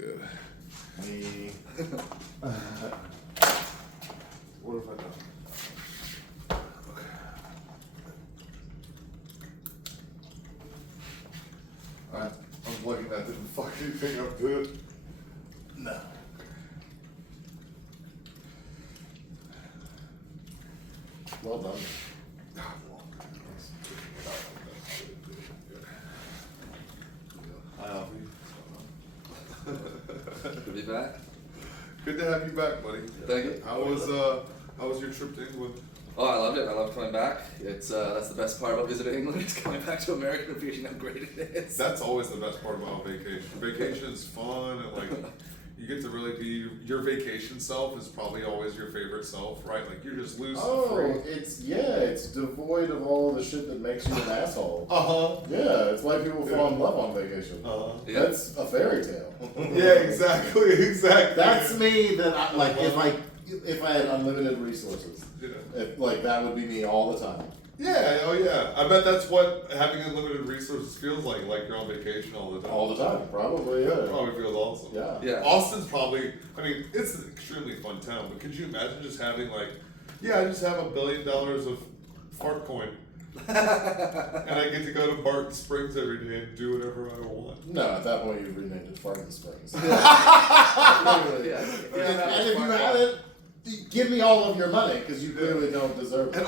Good. Me. What have I done? Okay. Alright, I'm lucky that didn't fuck anything up, dude. No. Well done. Hi, Alfie. Good to be back. Good to have you back, buddy. Thank you. How was your trip to England? Oh, I loved it. I loved coming back. It's that's the best part about visiting England. Is coming back to America and appreciating how great it is. That's always the best part about vacation. Vacation is fun and like you get to really be your vacation self is probably always your favorite self, right? Like you're just loose and free. It's devoid of all the shit that makes you an asshole. Yeah, it's why people fall in love on vacation. Yeah. That's a fairy tale. Yeah, exactly. That's me. That I, like if I had unlimited resources, like that would be me all the time. Yeah, oh yeah. I bet that's what having unlimited resources feels like you're on vacation all the time. All the time, probably. Yeah. Probably feels awesome. Yeah. Yeah. Austin's probably, I mean, it's an extremely fun town, but could you imagine just having I just have $1 billion of fart coin. And I get to go to Barton Springs every day and do whatever I want. No, at that point you've renamed it Farting Springs. Yeah. And if you had it, give me all of your money because you clearly don't deserve it.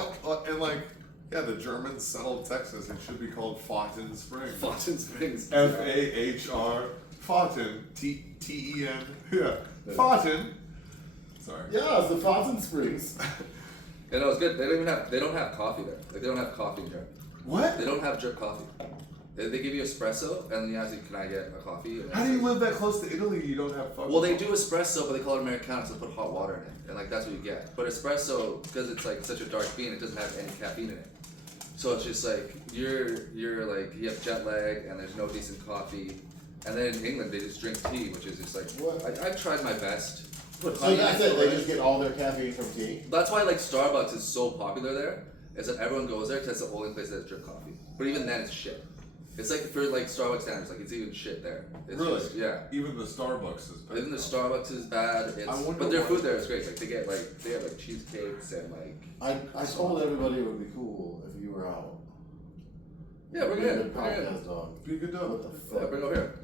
And the Germans settled Texas. It should be called Fountain Springs. Fountain Springs. F-A-H-R. Fountain. T-E-N. Yeah. Fountain. Sorry. Yeah, it's the Fountain Springs. And it was good. They don't have coffee there. Like they don't have coffee here. What? They don't have drip coffee. They give you espresso, and then you ask, "Can I get a coffee?" And How do you live that close to Italy? You don't have fucking. Well, they do espresso, but they call it Americano, so they put hot water in it, and that's what you get. But espresso, because it's such a dark bean, it doesn't have any caffeine in it. So it's just you're like you have jet lag, and there's no decent coffee. And then in England, they just drink tea, which is just I've tried my best. So that's it. They just get all their caffeine from tea. That's why Starbucks is so popular there. Is that everyone goes there because that's the only place that has drip coffee. But even then, it's shit. It's for Starbucks standards, it's even shit there. It's really? Just, yeah. Even the Starbucks is bad. Even the Starbucks is bad. But their food there is great. They have cheesecakes and I told everybody it would be cool if you were out. Yeah, we're good. Podcast dog. Be a good dog. What the fuck? Yeah, bring over here.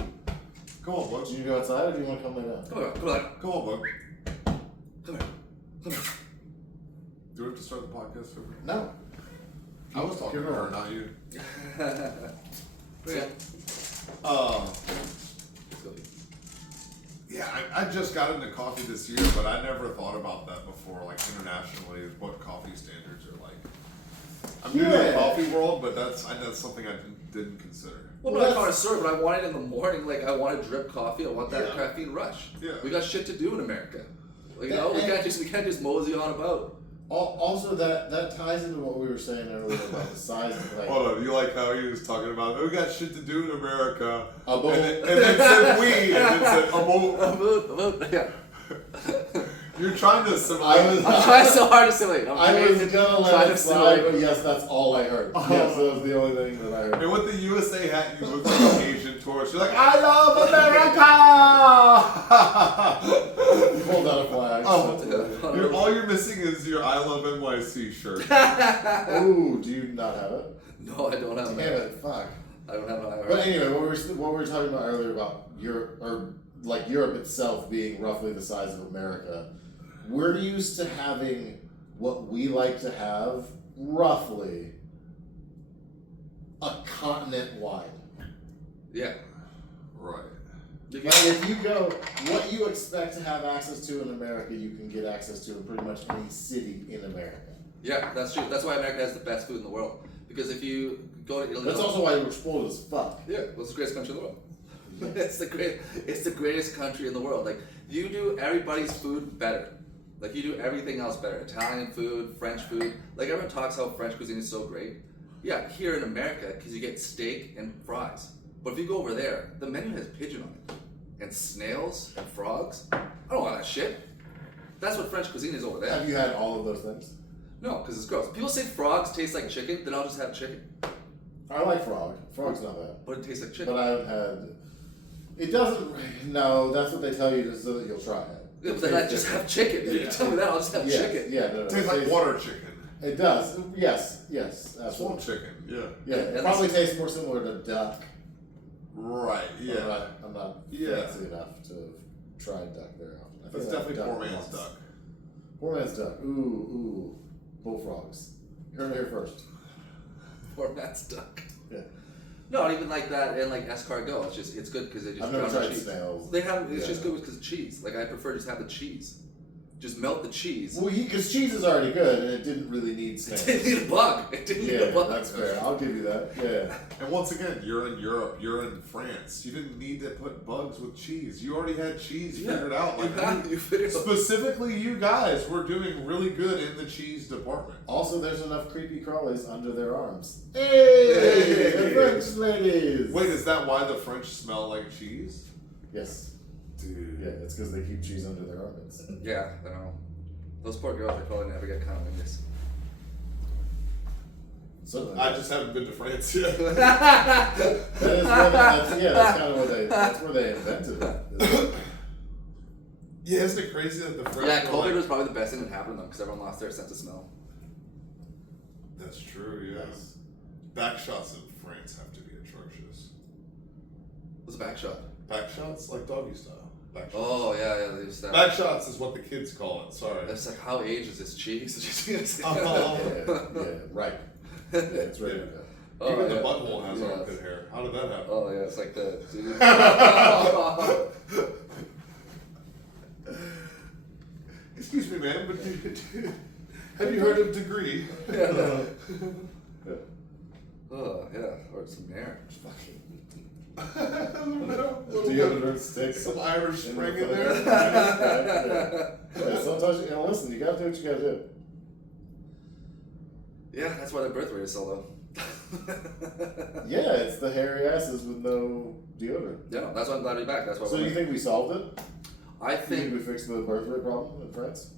Come on, bud. Do you go outside or do you want to come lay down? Come on. Come on, bud. Come here. Do we have to start the podcast over? No. I was talking to her, not you. Yeah. Yeah, I just got into coffee this year, but I never thought about that before, internationally, what coffee standards are like. I'm new to the coffee world, but that's something I didn't consider. Well, I'm not a connoisseur, but I want it in the morning. I want a drip coffee. I want that caffeine rush. Yeah. We got shit to do in America. We can't just mosey on about. Also, that ties into what we were saying earlier about the size of Hold on, you like how he was talking about, we got shit to do in America, and then said we, and then said about. Yeah. You're trying to assimilate. I'm trying so hard to assimilate. I was gonna let it slide, but yes, that's all I heard. Yes, that was the only thing that I heard. And with the USA hat, you look like an Asian tourist. You're like, I love America! You pulled out a flag. All you're missing is your I love NYC shirt. Ooh, do you not have it? No, I don't have Damn it, fuck. I don't have it. But anyway, what we were talking about earlier about Europe itself being roughly the size of America, we're used to having what we like to have roughly a continent wide. Yeah. Right. Like if you go, what you expect to have access to in America, you can get access to in pretty much any city in America. Yeah, that's true. That's why America has the best food in the world. Because if you go to Italy, that's also why we're spoiled as fuck. Yeah, well, it's the greatest country in the world. It's the greatest country in the world. You do everybody's food better. You do everything else better. Italian food, French food. Everyone talks how French cuisine is so great. Yeah, here in America, because you get steak and fries. But if you go over there, the menu has pigeon on it. And snails and frogs. I don't want that shit. That's what French cuisine is over there. Have you had all of those things? No, because it's gross. People say frogs taste like chicken, then I'll just have chicken. I like frog. Frog's not bad. But it tastes like chicken. But I haven't had It doesn't. No, that's what they tell you so that you'll try it. Yeah, but then I just have chicken. If you tell me that, I'll just have chicken. Yeah, no, It tastes like water chicken. It does. Yes, Swamp absolutely. chicken. Yeah. Yeah, it probably tastes more similar to duck. Right. Yeah. I'm not Yeah. fancy enough to have tried duck very often. I That's think I've definitely done poor it man's once. duck. Poor man's duck. Ooh. Bullfrogs. You heard it here first. Poor man's duck. Yeah. No, not even like that and like escargot. It's good because they just I've never drown the tried cheese. snails. They have it's Yeah. just good because of cheese. Like I prefer just have the cheese. Just melt the cheese. Well, because cheese is already good, and it didn't really need snails. It didn't need a bug. It didn't need a Yeah, bug. that's fair. I'll give you that. Yeah. And once again, you're in Europe, you're in France. You didn't need to put bugs with cheese. You already had cheese figured out. Like you figured out. specifically, you guys were doing really good in the cheese department. Also, there's enough creepy crawlies under their arms. Hey, the French ladies. Wait, is that why the French smell like cheese? Yes. Dude. Yeah, it's because they keep cheese under their armpits. Yeah, I know. Those poor girls, they probably never get cunnilingus. So I just haven't been to France yet. that is where that's kind of where they invented it. Isn't it? Yeah, isn't it crazy that the French? Yeah, were COVID like, was probably the best thing that happened to them because everyone lost their sense of smell. That's true. Yes. Back shots in France have to be atrocious. What's a back shot? Back shots like doggy style. Back shots. Oh, yeah, they used to Back shots is what the kids call it. Sorry. It's like, how aged is this cheese? Yeah, right. Yeah, it's ready to go. Oh, Even yeah. the butthole has Yeah. armpit hair. How did that happen? Oh, yeah, it's like the. Excuse me, man, but have you heard of degree? Yeah. Oh, yeah, or some air. Do you have a stick? Some Irish In spring the in there? Yeah, sometimes you gotta listen. You gotta do what you gotta do. Yeah, that's why the birth rate is so low. Yeah, it's the hairy asses with no deodorant. Yeah, that's why I'm glad to be back. That's why. So do you think we solved it? I Do you think think. we fixed the birth rate problem in France?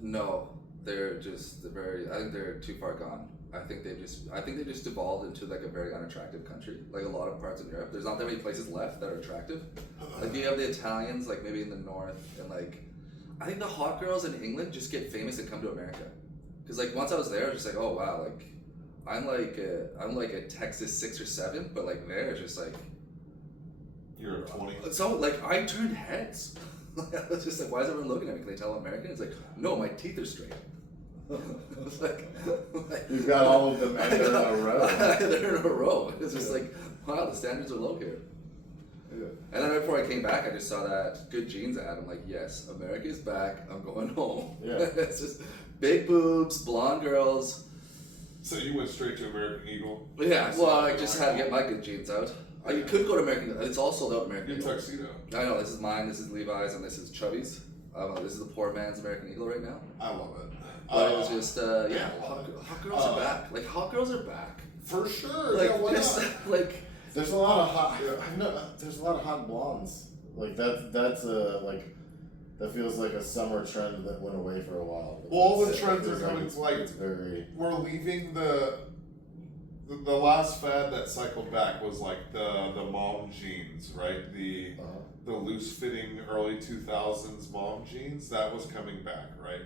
No, they're very. I think they're too far gone. I think they just evolved into like a very unattractive country. Like a lot of parts of Europe, there's not that many places left that are attractive. Like you have the Italians, like maybe in the north, and like I think the hot girls in England just get famous and come to America. Because like once I was there, I was just like, oh wow, like I'm like a Texas 6 or 7, but like there, it's just like You're a 20. so like I turned heads. I was just like, why is everyone looking at me? Can they tell I'm American? It's like, no, my teeth are straight. I was like, You've got all of them and they're in a row. They're in a row. It's just like, wow, the standards are low here. Yeah. And then right before I came back, I just saw that Good Genes ad. I'm like, yes, America's back. I'm going home. Yeah. It's just big boobs, blonde girls. So you went straight to American Eagle? Yeah, well, I just had to get my Good Genes out. You could go to American. It's all sold out American Your Eagle. tuxedo. I know, this is mine, this is Levi's, and this is Chubby's. This is the poor man's American Eagle right now. I love it. But it was just, yeah, yeah, hot girls are back. Like, hot girls are back. For sure. Like, yeah, why just, not? like, There's a lot of hot. There's a lot of hot blondes. Like that's like that feels like a summer trend that went away for a while. Well, all the It trends feels are coming, It's, like- it's very. We're leaving the last fad that cycled back was like the mom jeans, right? The loose fitting early 2000s mom jeans, that was coming back, right?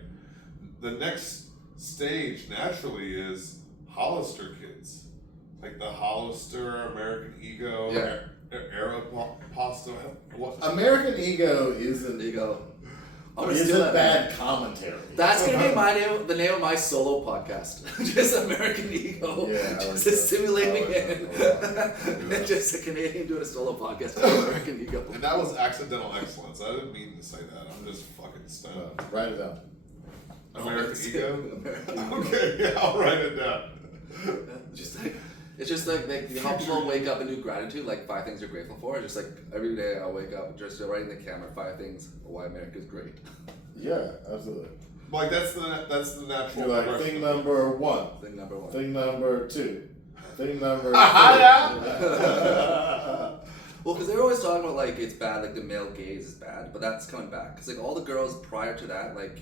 The next stage naturally is Hollister kids. Like the Hollister, American Ego, Yeah. Aeropostale. What? American Ego isn't there you go. I'm gonna steal isn't that. bad commentary. That's gonna be the name of my solo podcast. Just American Ego. Yeah, I like just that. assimilating I like in. that. Just a Canadian doing a solo podcast about American Ego. And that was accidental excellence. I didn't mean to say that. I'm just fucking stoned. Write it down. American Ego? American Ego. Okay, yeah, I'll write it down. Just like it's just like how people wake up and do gratitude, like 5 things you're grateful for. It's just like every day I wake up just writing the camera 5 things why America's great. Yeah, absolutely. Like that's the natural. You're like progression. thing number 1, Thing number 1. thing number 2, thing number 3. Well, because they're always talking about like it's bad, like the male gaze is bad, but that's coming back. Because like all the girls prior to that, like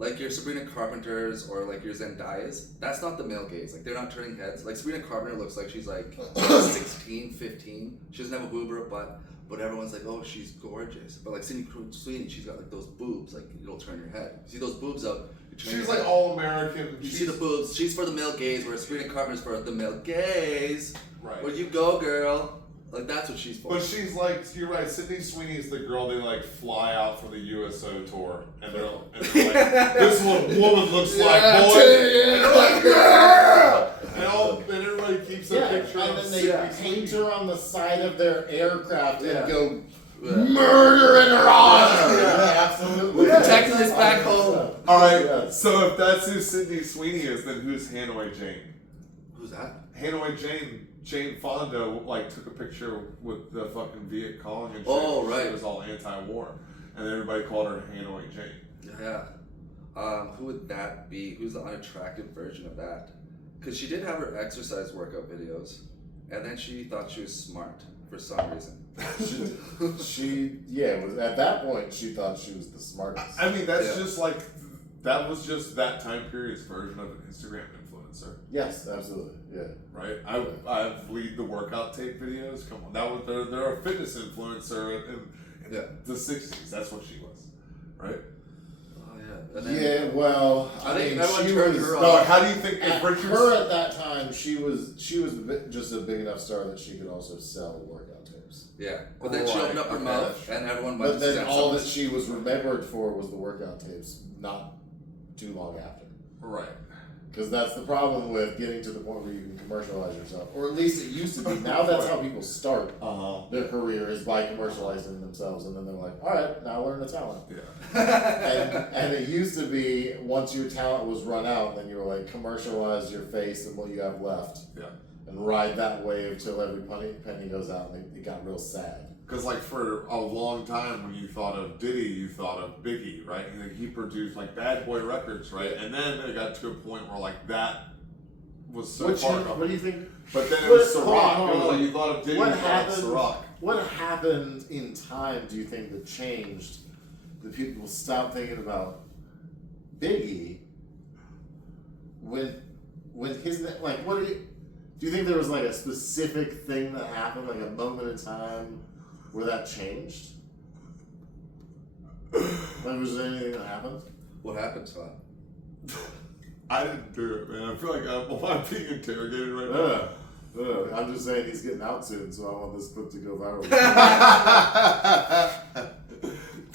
like your Sabrina Carpenters or like your Zendayas, that's not the male gaze. Like they're not turning heads. Like Sabrina Carpenter looks like she's like 16, 15. She doesn't have a boob or a butt, but everyone's like, oh, she's gorgeous. But like Sydney Sweeney, she's got like those boobs, like it'll turn your head. You see those boobs out. She's like all American. You see the boobs. She's for the male gaze, whereas Sabrina Carpenter's for the male gaze. Right. Where you go, girl. Like that's what she's for. But she's like, you're right. Sydney Sweeney is the girl they like fly out for the USO tour, and they're like, this is what a woman looks like, boy. And they're like, yeah. And everybody keeps a picture. And then they paint her on the side of their aircraft and go murder in her honor. Yeah, absolutely. Protecting us back home. All right. So if that's who Sydney Sweeney is, then who's Hanoi Jane? Who's that? Hanoi Jane Fonda like took a picture with the fucking Viet Cong and shit. Oh, right. She was all anti-war, and everybody called her Hanoi Jane. Yeah. Who would that be? Who's the unattractive version of that? Because she did have her exercise workout videos, and then she thought she was smart for some reason. At that point she thought she was the smartest. I mean, that's just like that was just that time period's version of an Instagram influencer. Yes, absolutely. Yeah. Right. I've lead the workout tape videos. Come on, that was they're a fitness influencer in the '60s. That's what she was, right? Oh yeah. And then, well, I think mean, everyone she turned was. her on. No, how do you think At if her at that time, she was just a big enough star that she could also sell workout tapes. Yeah, but then she opened up her mouth, and everyone went But to then all that she was remembered for was the workout tapes, not too long after. Right. Because that's the problem with getting to the point where you can commercialize yourself, or at least it used to be. Now that's how people start their career, is by commercializing themselves, and then they're like, all right, now learn the talent. Yeah. and it used to be, once your talent was run out, then you were like, commercialize your face and what you have left. Yeah. And ride that wave till every penny goes out, and it got real sad. Because like for a long time, when you thought of Diddy, you thought of Biggie, right? He produced like Bad Boy Records, right? And then it got to a point where like that was so far gone. What do you think? But then it was Ciroc. Hold It was on. like you thought of Diddy, you thought of Ciroc. What happened in time, do you think, that changed? The people stopped thinking about Biggie when his, like, what do you think there was like a specific thing that happened, like a moment in time where that changed? Like, was there anything that happened? What happened, Scott? I didn't do it, man. I feel like I'm being interrogated right now. I'm just saying he's getting out soon, so I want this clip to go viral.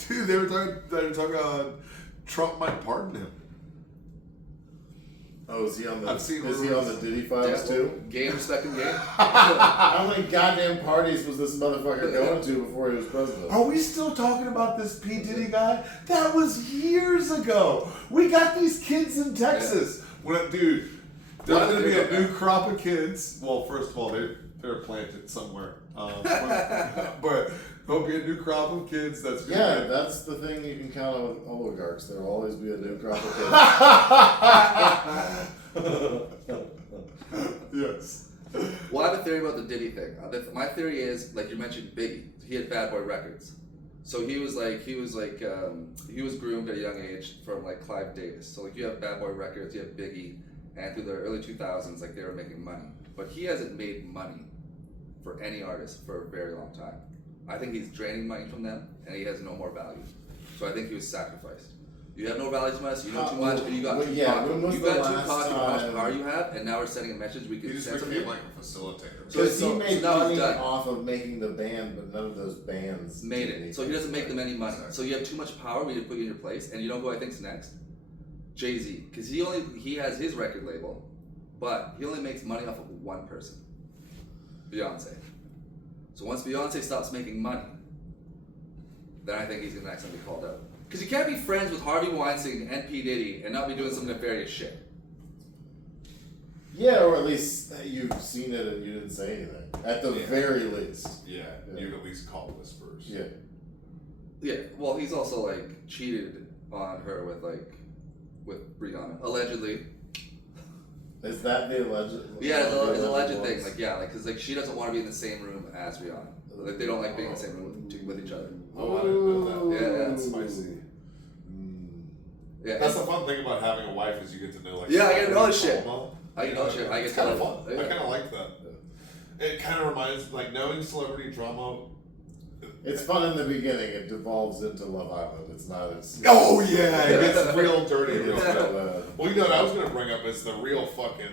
Dude, they were talking about Trump might pardon him. Oh, is he on the? I've seen is he on the Diddy files too? Game respecting game. How many goddamn parties was this motherfucker going to before he was president? Are we still talking about this P. Diddy guy? That was years ago. We got these kids in Texas. Dude, there's going to be a new crop of kids. Well, first of all, they're planted somewhere. But there'll be a new crop of kids that's going to that's the thing you can count on with oligarchs. There'll always be a new crop of kids. Yes. Well, I have a theory about the Diddy thing. My theory is, like you mentioned, Biggie. He had Bad Boy Records, so he was groomed at a young age from like Clive Davis. So like you have Bad Boy Records, you have Biggie, and through the early 2000s, like they were making money. But he hasn't made money for any artist for a very long time. I think he's draining money from them, and he has no more value. So I think he was sacrificed. You have no value to us. You know too much, and you got too cocky. You got too cocky for how much power you have, and now we're sending a message. We can He just censor became you. like a facilitator. Because So he made now he's money done. off of making the band, but none of those bands Made did it. So he doesn't make them any money. Exactly. So you have too much power. We need to put you in your place. And you know who I think's next? Jay-Z, because he has his record label, but he only makes money off of one person, Beyonce. So once Beyonce stops making money, then I think he's gonna next be called out. Because you can't be friends with Harvey Weinstein and P. Diddy and not be doing some nefarious shit. Yeah, or at least you've seen it and you didn't say anything. At the very least. Yeah, you'd at least call whispers. Yeah. Yeah, well, he's also like cheated on her with Rihanna, allegedly. Is that the alleged? Yeah, it's a alleged thing. Like, yeah, like, cause like she doesn't want to be in the same room as Rihanna. Like, they don't like being in the same room with each other. Oh, I didn't know that. Yeah, That's spicy. Yeah, That's the fun thing about having a wife is you get to know like. Yeah, I get to know this shit. drama. I get all shit. I get It's to kind of like, fun. I kind of like that. It kind of reminds like knowing celebrity drama. It's fun in the beginning. It devolves into Love Island. It's not as. Oh yeah, it gets real dirty. Real Yeah. quick. Well, you know what I was gonna bring up is the real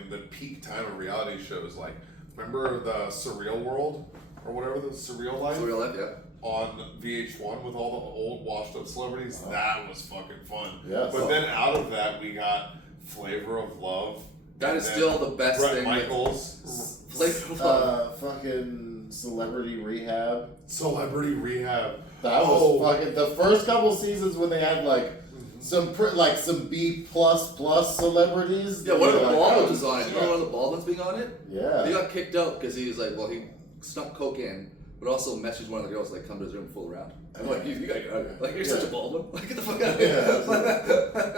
the peak time of reality shows. Like, remember the Surreal World or whatever, the Surreal Life Surreal Life, yeah. on VH1 with all the old washed up celebrities. That was fucking fun. Yes. But then out of that we got Flavor of Love. That and is then still the best Bret thing. Michaels. Flavor of Love. Fucking Celebrity Rehab. Celebrity Rehab. That was fucking the first couple seasons when they had like some some B plus celebrities. Yeah, one of the Like, Baldwins oh, was on it. You know one of the Baldwins being on it? Yeah. He got kicked out because he was like, well, he snuck coke in, but also messaged one of the girls like, come to his room, fool around. I'm like, you gotta get out of here. Like, you're such a Baldwin. Like, get the fuck out of here.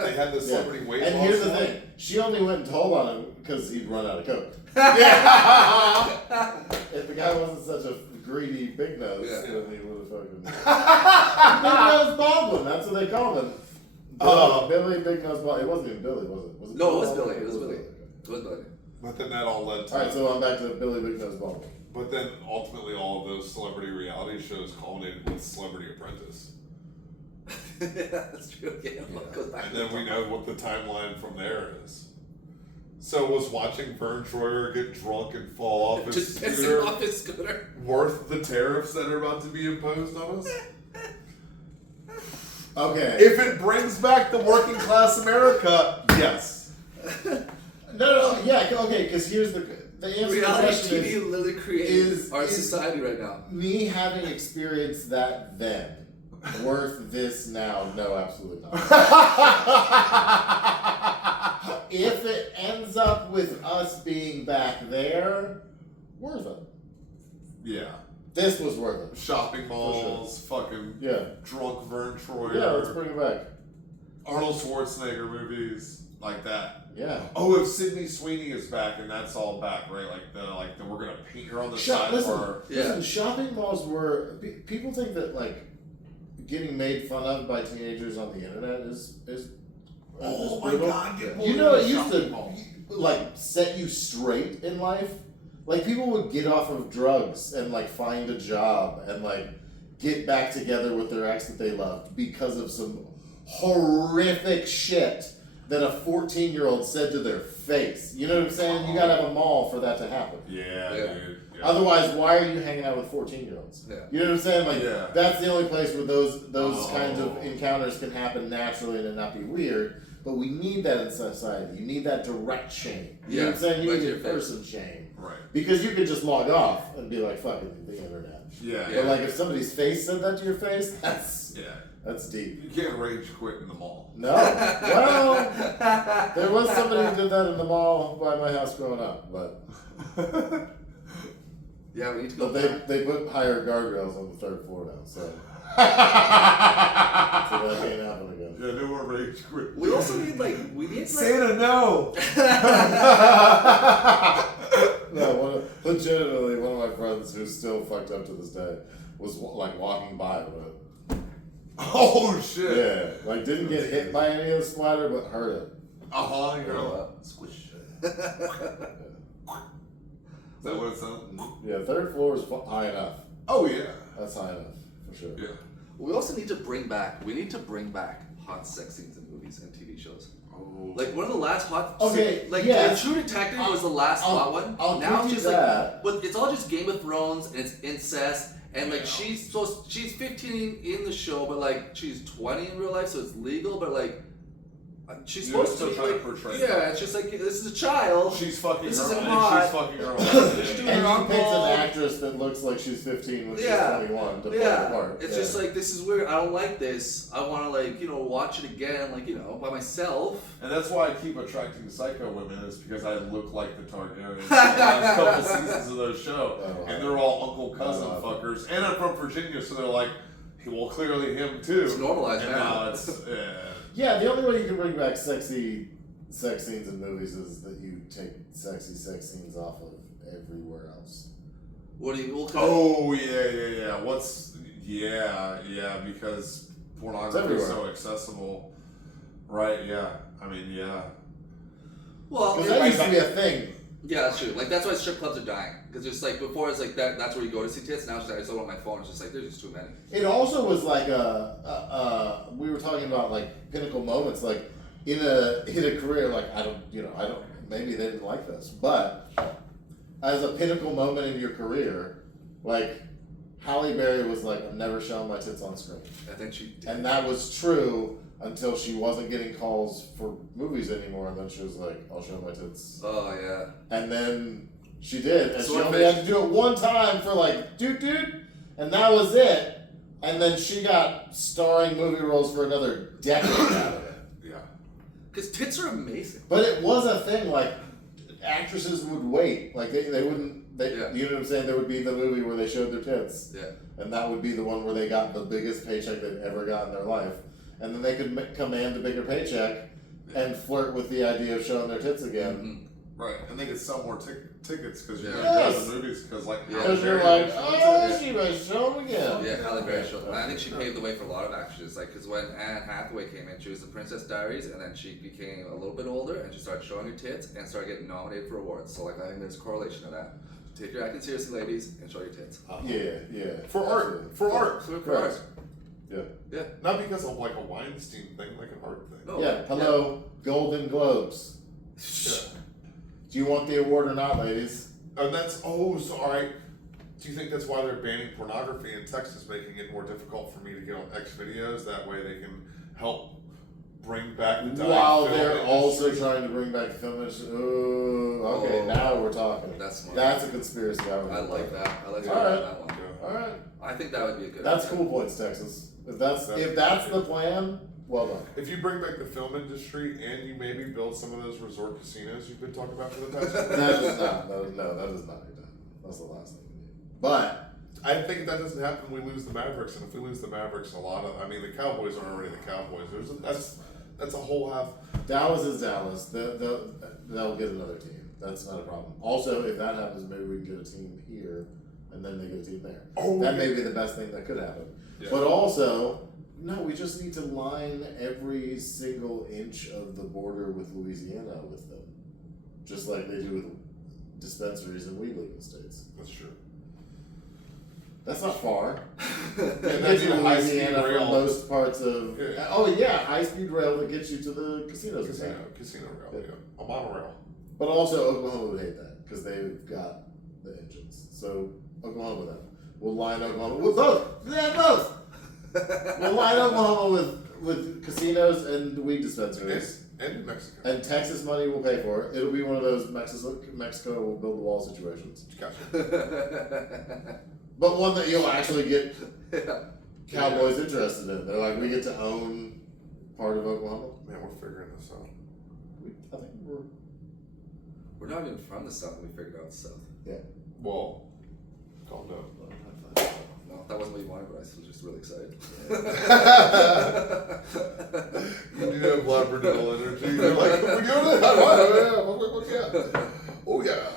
They had the celebrity weight loss. And here's the one. thing: she only went and told on him because he'd run out of coke. Yeah. If the guy wasn't such a greedy big nose, Yeah. then he would have fucking. Big Nose Baldwin. That's what they called him. Billy Big Nose Baldwin. It wasn't even Billy, was it? Was it? No, it was Baldwin? Billy. It was Billy. It was Billy. But then that all led to. All right, so I'm back to Billy Big Nose Baldwin. But then ultimately, all of those celebrity reality shows culminated with Celebrity Apprentice. That's true. Yeah, it goes back And to then the we top. know what the timeline from there is. So was watching Vern Troyer get drunk and fall off his Just scooter pissing off his scooter. worth the tariffs that are about to be imposed on us? Okay. If it brings back the working class America, yes. No, yeah, okay, because here's the answer to the Reality question TV is literally creates our society right now. me having experienced that then worth this now? No, absolutely not. If it ends up with us being back there, worth it. Yeah. This was worth it. Shopping malls, fucking Yeah. drunk Vern Troyer, Yeah, let's bring it back. Arnold Schwarzenegger movies like that. Yeah. Oh, if Sydney Sweeney is back and that's all back, right? Like the we're gonna paint her on the side or Listen, shopping malls were people think that like getting made fun of by teenagers on the internet is oh my brutal. god, get You know, it used shopping to mall. like set you straight in life. Like people would get off of drugs and like find a job and like get back together with their ex that they loved because of some horrific shit that a 14-year-old said to their face. You know what I'm saying? You gotta have a mall for that to happen. Yeah, Yeah. dude. Yeah. Otherwise, why are you hanging out with 14-year-olds? Yeah. You know what I'm saying? Like Yeah. that's the only place where those kinds of Oh. encounters can happen naturally and it not be weird. But we need that in society. You need that direct shame. You know what I'm saying? You right need to your your face. person shame. Right. Because you could just log off and be like, fucking the internet. Yeah. But like if somebody's face said that to your face, that's deep. You can't rage quit in the mall. No. Well, there was somebody who did that in the mall by my house growing up, but Yeah, we need to go but back. they put higher guardrails on the third floor now, so so that can't happen again. Yeah, no more rage quit. We also need like Santa, no. No, legitimately, one of my friends who's still fucked up to this day was like walking by with it. Oh shit. Yeah, like didn't get hit by any of the splatter, but heard it. Uh-huh, you're Oh, like, squish. Is that what it sounds? Yeah, third floor is high enough. Oh yeah. That's high enough for sure. Yeah. We also need to bring back hot sex scenes in movies and TV shows. Oh. Like one of the last hot Okay, like yes. True Detective was the last hot one. I'll now give it's you just that. like but it's all just Game of Thrones and it's incest and like Yeah. she's 15 in the show but like she's 20 in real life so it's legal but like she's You're supposed to still be trying to like portray yeah that. it's just like this is a child. She's fucking This her isn't and hot. she's fucking her She's doing And her you picked uncle. an actress that looks like she's 15 when Yeah. she's 21 to play the Yeah, part. it's just like this is weird. I don't like this. I want to like watch it again, like by myself. And that's why I keep attracting psycho women is because I look like the Targaryens. The last couple seasons of their show. Oh, And they're all uncle cousin Oh. fuckers. And I'm from Virginia, so they're like, well, clearly him too. It's normalized and now. now it's Yeah, the only way you can bring back sexy sex scenes in movies is that you take sexy sex scenes off of everywhere else. What do you? Oh yeah. Because It's pornography is everywhere. so accessible. Right, yeah. I mean, yeah. Well, Because that used to be a thing. yeah, that's true. Like, that's why strip clubs are dying. Because it's like, before it's like that's where you go to see tits. Now it's like, I saw on my phone. It's just like, there's just too many. It also was like we were talking about like pinnacle moments, like in a career, like I don't, maybe they didn't like this, but as a pinnacle moment in your career, like Halle Berry was like, I'm never showing my tits on screen. I think she did. And that was true until she wasn't getting calls for movies anymore, and then she was like, I'll show my tits. Oh, yeah. And then she did, and she Swordfish. only had to do it one time for like doot, and that was it. And then she got starring movie roles for another decade out of it. Yeah. Because tits are amazing. But it was a thing, like actresses would wait, like they wouldn't. Yeah. You know what I'm saying? There would be the movie where they showed their tits, Yeah. and that would be the one where they got the biggest paycheck they'd ever got in their life, and then they could command a bigger paycheck and flirt with the idea of showing their tits again. Mm-hmm. Right, and they could sell more tickets because you're Yeah. going to go Yes. to the movies because, like, Yeah. Because you're like, oh, she was shown again. Yeah, Halle Berry showed. I think she paved the way for a lot of actresses. Like, because when Anne Hathaway came in, she was in Princess Diaries, and then she became a little bit older, and she started showing her tits and started getting nominated for awards. So, like, I think there's a correlation to that. Take your acting seriously, ladies, and show your tits. Yeah. For art. For art. For art. Yeah. Yeah. Not because of, like, a Weinstein thing, like an art thing. No. Yeah. Hello, Golden Globes. Yeah. Do you want the award or not, ladies? And that's, all right. Do you think that's why they're banning pornography in Texas, making it more difficult for me to get on X videos? That way they can help bring back the dying While film they're industry. also trying to bring back the film industry. Ooh, okay, Oh. now we're talking. That's smart. That's a conspiracy. I like that. I like Alright. that one. All right, I think that would be a good that's idea. cool points, Texas. If that's the plan, well done. If you bring back the film industry and you maybe build some of those resort casinos you've been talking about for the past couple That of is not. That is not good. That's the last thing we need. But I think if that doesn't happen, we lose the Mavericks, and if we lose the Mavericks, the Cowboys aren't already the Cowboys. That's a whole half. Dallas is Dallas. They'll get another team. That's not a problem. Also, if that happens, maybe we can get a team here, and then they get a team there. Oh, that yeah. may be the best thing that could happen. Yeah. But also, no, we just need to line every single inch of the border with Louisiana with them, just like they do with dispensaries in weed legal states. That's true. That's not far. And It that's gets you to a high-speed Louisiana from rail. most parts of. Yeah. Oh yeah, high-speed rail that gets you to the casinos. and stuff. Casino rail, yeah. A monorail. But also Oklahoma would hate that because they've got the engines. So Oklahoma with them. We'll line Oklahoma with both. Yeah, both. We'll line Oklahoma with casinos and weed dispensaries. And New Mexico. And Texas money will pay for it. It'll be one of those Mexico will build the wall situations. Gotcha. But one that you'll actually get Yeah. Cowboys interested in. They're like, we get to own part of Oklahoma. Man, we're figuring this out. I think We're not even from the South, and we figured out the South. Well, calm down. No, that wasn't what you wanted, but I was just really excited. You do have Labrador energy. You're like, we doing it? Yeah. Oh, yeah.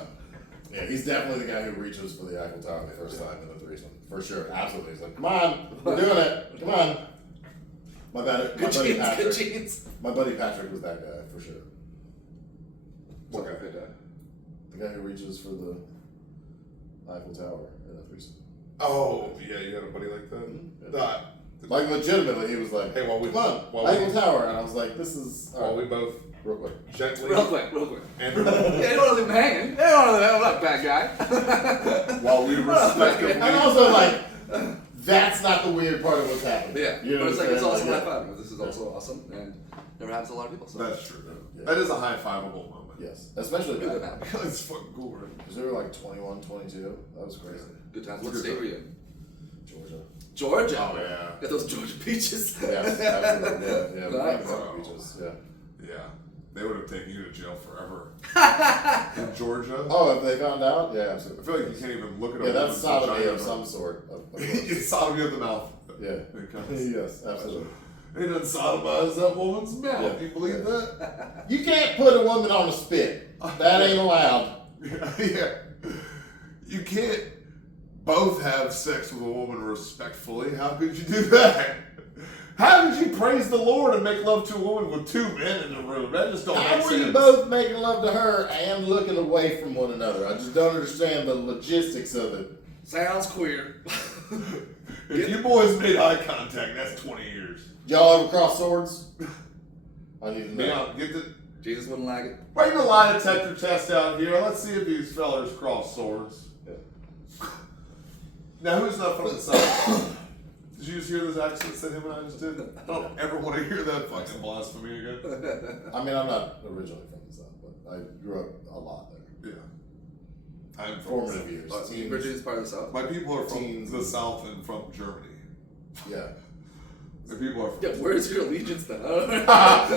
Yeah, he's definitely the guy who reaches for the Eiffel Tower the first time in the threesome. For sure, absolutely. He's like, come on, we're doing it. Come on. My Good jeans. buddy Patrick was that guy, for sure. What guy? The guy who reaches for the Eiffel Tower in a threesome. Oh, yeah, you had a buddy like that? Mhm. Nah. Like, legitimately, he was like, Hey, while we- come on, while Eiffel we- Tower. And I was like, this is, While we both real quick. gently. Real quick. And Yeah, you don't want to leave him hanging. You don't want to leave him. I'm not a bad guy. while we respectively. And also, like, that's not the weird part of what's happening. Yeah, You know but it's what like I'm it's saying? awesome Like, high five. This is also awesome, and never happens to a lot of people. So That's true. Yeah. That is a high fiveable moment. Yes, especially good back man. then. It's fucking cool, right? Because we were like 21, 22. That was crazy. Good times. Look What at state that. were you in? Georgia. Georgia. Oh, yeah. Got those Georgia peaches. Yes, absolutely. Yeah, we Nice. found some beaches. Yeah. Yeah. They would have taken you to jail forever. In Georgia. Oh, if they found out? Yeah, I absolutely. feel like you can't even look at a Yeah, that's woman's sodomy vagina. of some sort. It's sodomy of the mouth. Yeah. It comes. Yes, absolutely. He done sodomized that woman's mouth. Yeah. Do you believe that? You can't put a woman on a spit. That ain't allowed. Yeah. You can't both have sex with a woman respectfully. How could you do that? How did you praise the Lord and make love to a woman with two men in the room? That just don't make How are sense. you both making love to her and looking away from one another? I just don't understand the logistics of it. Sounds queer. If you boys made eye contact, that's 20 years. Y'all ever cross swords? I need to know. Now, get the Jesus wouldn't like it. bring the lie detector test out here. Let's see if these fellers cross swords. Yeah. Now, who's not from the South? Did you just hear those accents that him and I just did? I don't ever want to hear that fucking blasphemy again. I mean, I'm not originally from the South, but I grew up a lot there. Yeah. I'm from Formative years. Virginia's part of the South. My people are from Teens. the South and from Germany. Yeah. The people are from Yeah, where's your allegiance then? Yeah.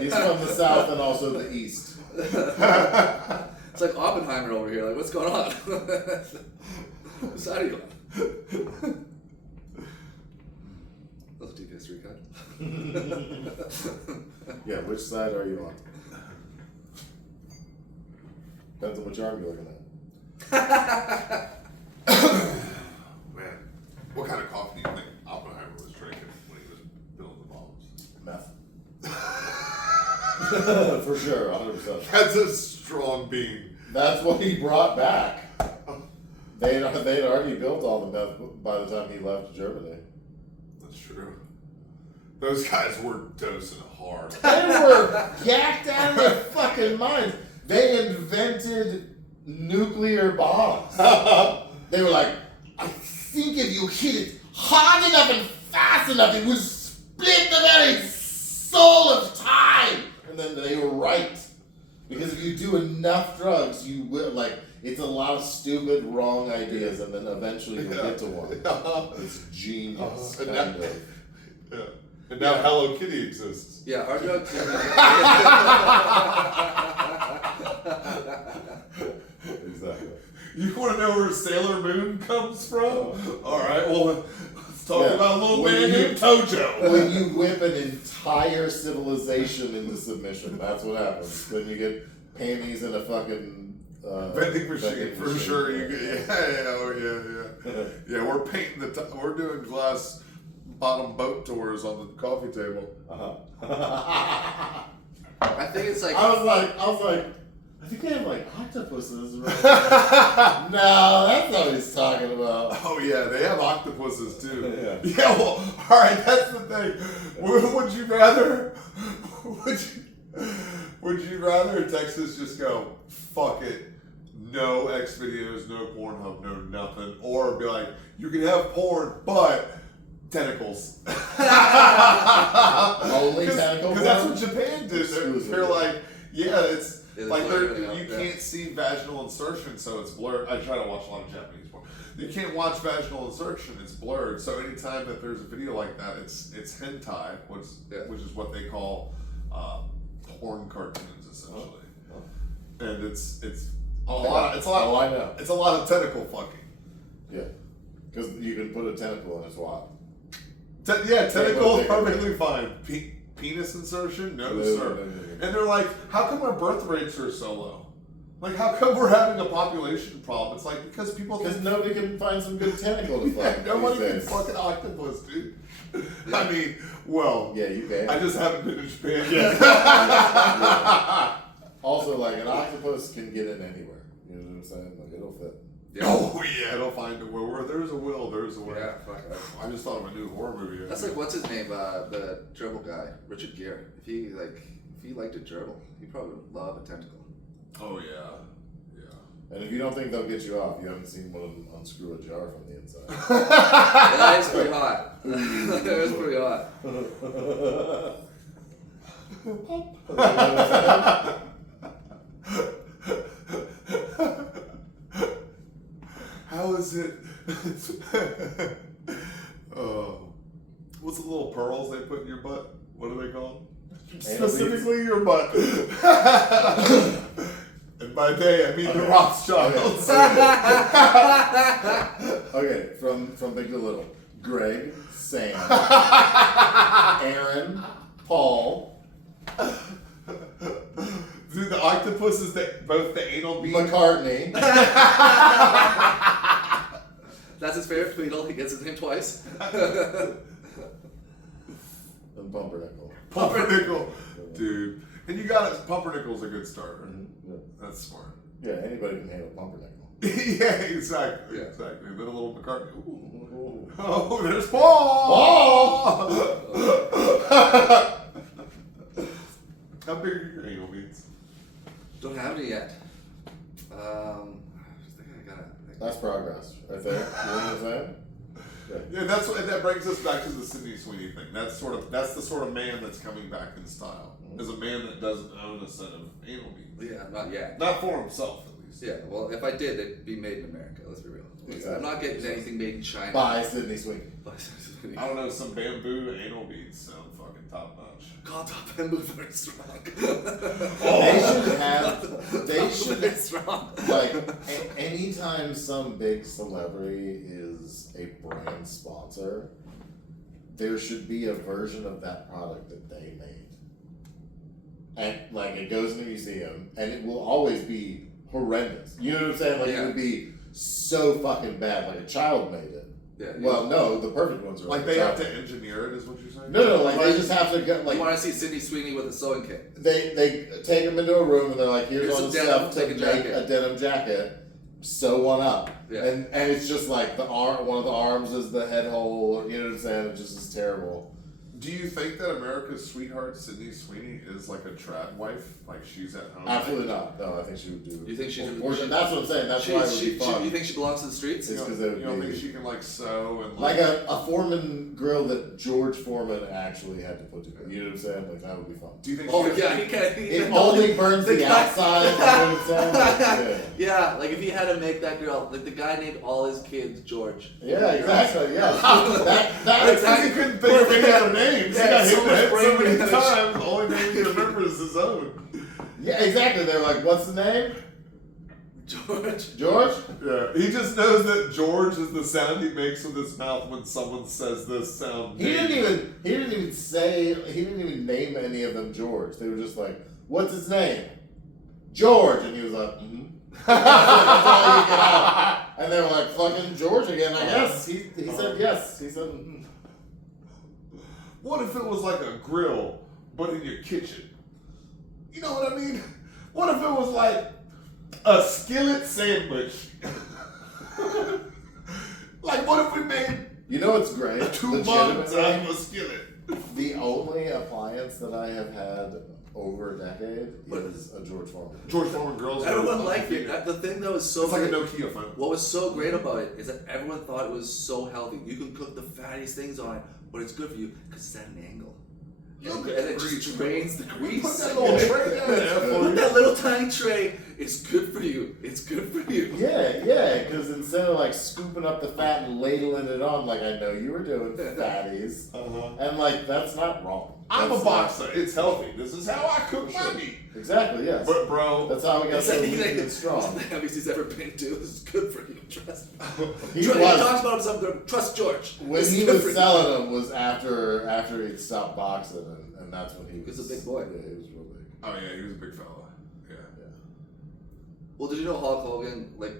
He's from the South and also the East. It's like Oppenheimer over here. Like, what's going on? Whose side are you on? That's a deep history cut. Yeah, which side are you on? Depends on which arm you're looking at. Man, what kind of coffee do you think Oppenheimer was drinking when he was building the bombs? Meth. For sure, 100%. That's a strong bean. That's what he brought back. They'd already built all the meth by the time he left Germany. That's true. Those guys were dosing hard. They were gacked out of their fucking minds. They invented nuclear bombs. They were like, I think if you hit it hard enough and fast enough, it would split the very soul of time. And then they were right. Because if you do enough drugs, you will, like, it's a lot of stupid, wrong ideas, and then eventually you'll get to one. It's genius, kind of. Yeah. And now Hello Kitty exists. Yeah, our drug team. Exactly. You want to know where Sailor Moon comes from? Alright, well, let's talk Yeah. about a little When man you- named Tojo. When you whip an entire civilization into submission, that's what happens. Then you get panties in a fucking Vending machine, for sure. You get, Yeah. yeah. Yeah, we're painting we're doing glass bottom boat tours on the coffee table. I think it's like. I was like, I think they have like octopuses. Right? No, that's not what he's talking about. Oh yeah, they have octopuses too. Yeah. Yeah, well, all right, that's the thing. Would you rather? Would you rather Texas just go fuck it, no X videos, no Pornhub, no nothing, or be like you can have porn, but tentacles. Only tentacle Because that's porn? what Japan did. Exclusively. They're like, yeah, it's. Yeah, they Like blur everything out, you yeah. can't see vaginal insertion, so it's blurred. I try to watch a lot of Japanese porn. You can't watch vaginal insertion; it's blurred. So anytime that there's a video like that, it's hentai, which is what they call porn cartoons essentially. Oh. And it's a lot. It's a lot. Oh, I know. It's a lot of tentacle fucking. Yeah, because you can put a tentacle in his wad. Tentacle is Yeah, well, perfectly fine. Penis insertion, no No, sir. no. And they're like, how come our birth rates are so low? Like, how come we're having a population problem? It's like, because people Because think nobody can find some good tentacle to fuck. nobody these can days. fuck an octopus, dude. I mean, well, Yeah, you can. I just haven't been to Japan yet. Yeah. Also, like an octopus can get in anywhere. You know what I'm saying? Like it'll fit. Yeah. Oh yeah, it'll find a will. Where there's a will, there's a way. Yeah, fuck that. I just thought of a new horror movie. That's like what's his name? The gerbil guy, Richard Gere. If he liked a gerbil, he'd probably love a tentacle. Oh yeah, yeah. And if you don't think they'll get you off, you haven't seen one of them unscrew a jar from the inside. That is pretty hot. That is pretty hot. How is it? What's the little pearls they put in your butt? What are they called? Specifically your butt. And by they, I mean the Rothschilds. Okay, from big to little. Greg, Sam, Aaron, Paul, Dude, the octopus is both the anal bead. McCartney. That's his favorite Tweedle. He gets his name twice. And pumpernickel. Pumpernickel, dude. And you got it. Pumpernickel's a good starter. Yeah. That's smart. Yeah, anybody can handle pumpernickel. Yeah, exactly. Yeah. Exactly. And then a little McCartney. Ooh. Ooh. Oh, there's Paul! How big are your anal beads? Don't have any yet. I think I got it. That's progress, right there. You know what I'm saying? Yeah, and that brings us back to the Sydney Sweeney thing. That's the sort of man that's coming back in style. Is a man that doesn't own a set of anal beads. Yeah, not yet. Not for himself, at least. Yeah, well, if I did, it'd be made in America. Let's be real. Exactly. I'm not getting anything made in China. By Sydney Sweeney. I don't know, some bamboo anal beads sound fucking top notch. God, top bamboo very strong. They should Very strong. like anytime some big celebrity is a brand sponsor, there should be a version of that product that they made. And like it goes in a museum and it will always be horrendous. You know what I'm saying? Like it would be so fucking bad. Like a child made it. Yeah. Well, no, the perfect ones are Like they have to engineer it, is what you're saying? No, like they just have to get like you want to see Sydney Sweeney with a sewing kit? they take them into a room and they're like, here's all the some stuff to denim, make take a a denim jacket, sew one up, Yeah. and it's just like the arm, one of the arms is the head hole. You know what I'm saying? It just is terrible. Do you think that America's sweetheart, Sydney Sweeney, is like a trad wife? Like she's at home? Absolutely not. No, I think she would do. You think she would- Or, that's what I'm saying. That's why it would be fun. You think she belongs to the streets? It's You 'cause don't, they would you don't be- think she can like sew and like a Foreman grill that George Foreman actually had to put together. You know what I'm saying? Like that would be fun. Do you think? Oh she yeah, he can. It only burns the outside. You know what I'm saying? Like, Yeah, like if he had to make that girl, like the guy named all his kids George. yeah, exactly. Yeah, That's Exactly. he couldn't think of any other names. Yeah, he got so hit in the much head brain so many damage. times. The only name he remembers is his own. Yeah, exactly. They're like, what's the name? George. George? Yeah, he just knows that George is the sound he makes with his mouth when someone says this sound. He didn't even name any of them George. They were just like, what's his name? George. And he was like, mm-hmm. That's all you get out. And they were like, fucking George again, I guess. He said yes. He said, mm-hmm. What if it was like a grill, but in your kitchen? You know what I mean? What if it was like a skillet sandwich? Like, what if we made You know what's great? 2 buns out Legitimately, of a skillet? the only appliance that I have had over a decade is a George Foreman. George Foreman grills. Everyone liked it. The thing that was so It's like a great- Nokia phone. What was so great about it is that everyone thought it was so healthy. You can cook the fattiest things on it, but it's good for you because it's at an angle. And it just drains the grease. Put that little tray down there for you. That little tiny tray is good for you. It's good for you. Yeah, because instead of like scooping up the fat and ladling it on like I know you were doing, fatties, and like that's not wrong. I'm That's a boxer. It's healthy. This is how I cook my meat. Exactly, yes. But bro, That's how we got so lean and It's strong. the heaviest he's ever been to. This is good for you. Trust me. He He was talks about himself. Trust George. when This is he good was for you. selling them was after he'd stopped boxing, and that's when he was. He was a big boy. Yeah, he was real big. oh yeah, he was a big fella. Yeah. Well, did you know Hulk Hogan? Like,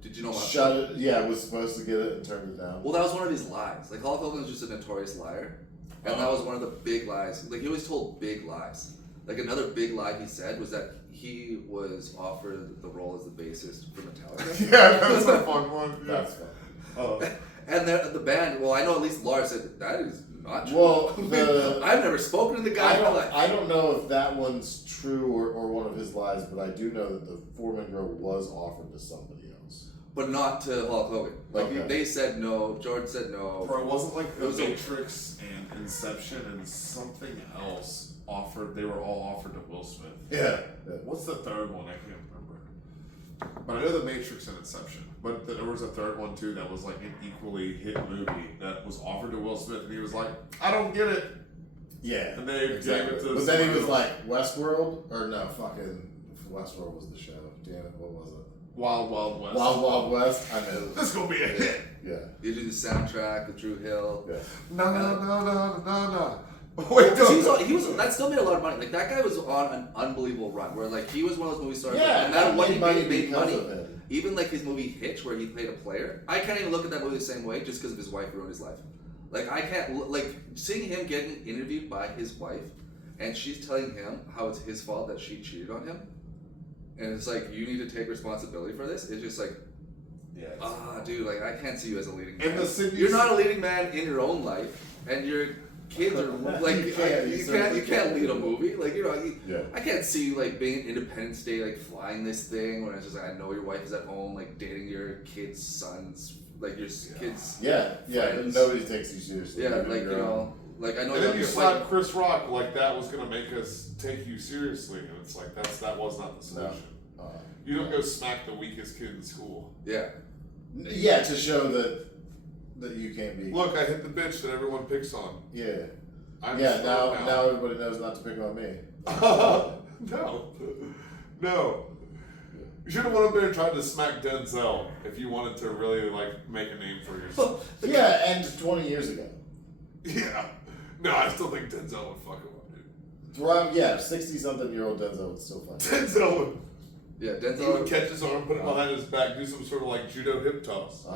did you know? Shut it. Yeah, was supposed to get it and turned it down. Well, that was one of his lies. Like Hulk Hogan was just a notorious liar, and that was one of the big lies. Like he always told big lies. Like another big lie he said was that he was offered the role as the bassist for Metallica. Yeah, that's a fun one. Yeah. That's fun. Oh. And the band. Well, I know at least Lars said that is not true. Well, I've never spoken to the guy in my life. I don't know if that one's true or one of his lies, but I do know that the Foreman girl was offered to somebody else. But not to Hulk Hogan. Like Okay. they said no. George said no. Bro, it wasn't like It The was a- Matrix and Inception and something else offered. They were all offered to Will Smith. Yeah. What's the third one? I can't remember. But I know The Matrix and Inception. But there was a third one too that was like an equally hit movie that was offered to Will Smith, and he was like, "I don't get it." Yeah. And they gave it to. But then he was somebody like, Westworld? Or no, fucking Westworld was the show. Damn it, what was it? Wild Wild West. Wild Wild West? I know. This gonna be a hit. Yeah. You do the soundtrack with Drew Hill. Yeah. No. Wait, Because he was that still made a lot of money. Like that guy was on an unbelievable run where like he was one of those movie stars. Yeah, like, no matter what he made because money. of him. Even like his movie Hitch, where he played a player. I can't even look at that movie the same way just because of his wife ruined his life. Like I can't like seeing him getting interviewed by his wife, and she's telling him how it's his fault that she cheated on him, and it's like you need to take responsibility for this. It's just like, dude, like I can't see you as a leading man. You're not a leading man in your own life, and your kids are like you can't lead a movie. Like I can't see you like being Independence Day, like flying this thing when it's just like I know your wife is at home, like dating your kid's sons. Like your kids. Friends. Nobody takes you seriously. Yeah, like you know, like I know. And then you slapped Chris Rock like that was gonna make us take you seriously, and it's like that was not the solution. No. You don't go smack the weakest kid in school. Yeah. Yeah, to show that you can't be. Look, I hit the bitch that everyone picks on. Yeah. Now everybody knows not to pick on me. No. You should have went up there and tried to smack Denzel if you wanted to really like make a name for yourself. Yeah, and 20 years ago. Yeah. No, I still think Denzel would fuck him up, dude. Well, 60-something-year-old Denzel would still fuck him. Denzel would. Yeah, He would catch his arm, put it behind his back, do some sort of like judo hip toss.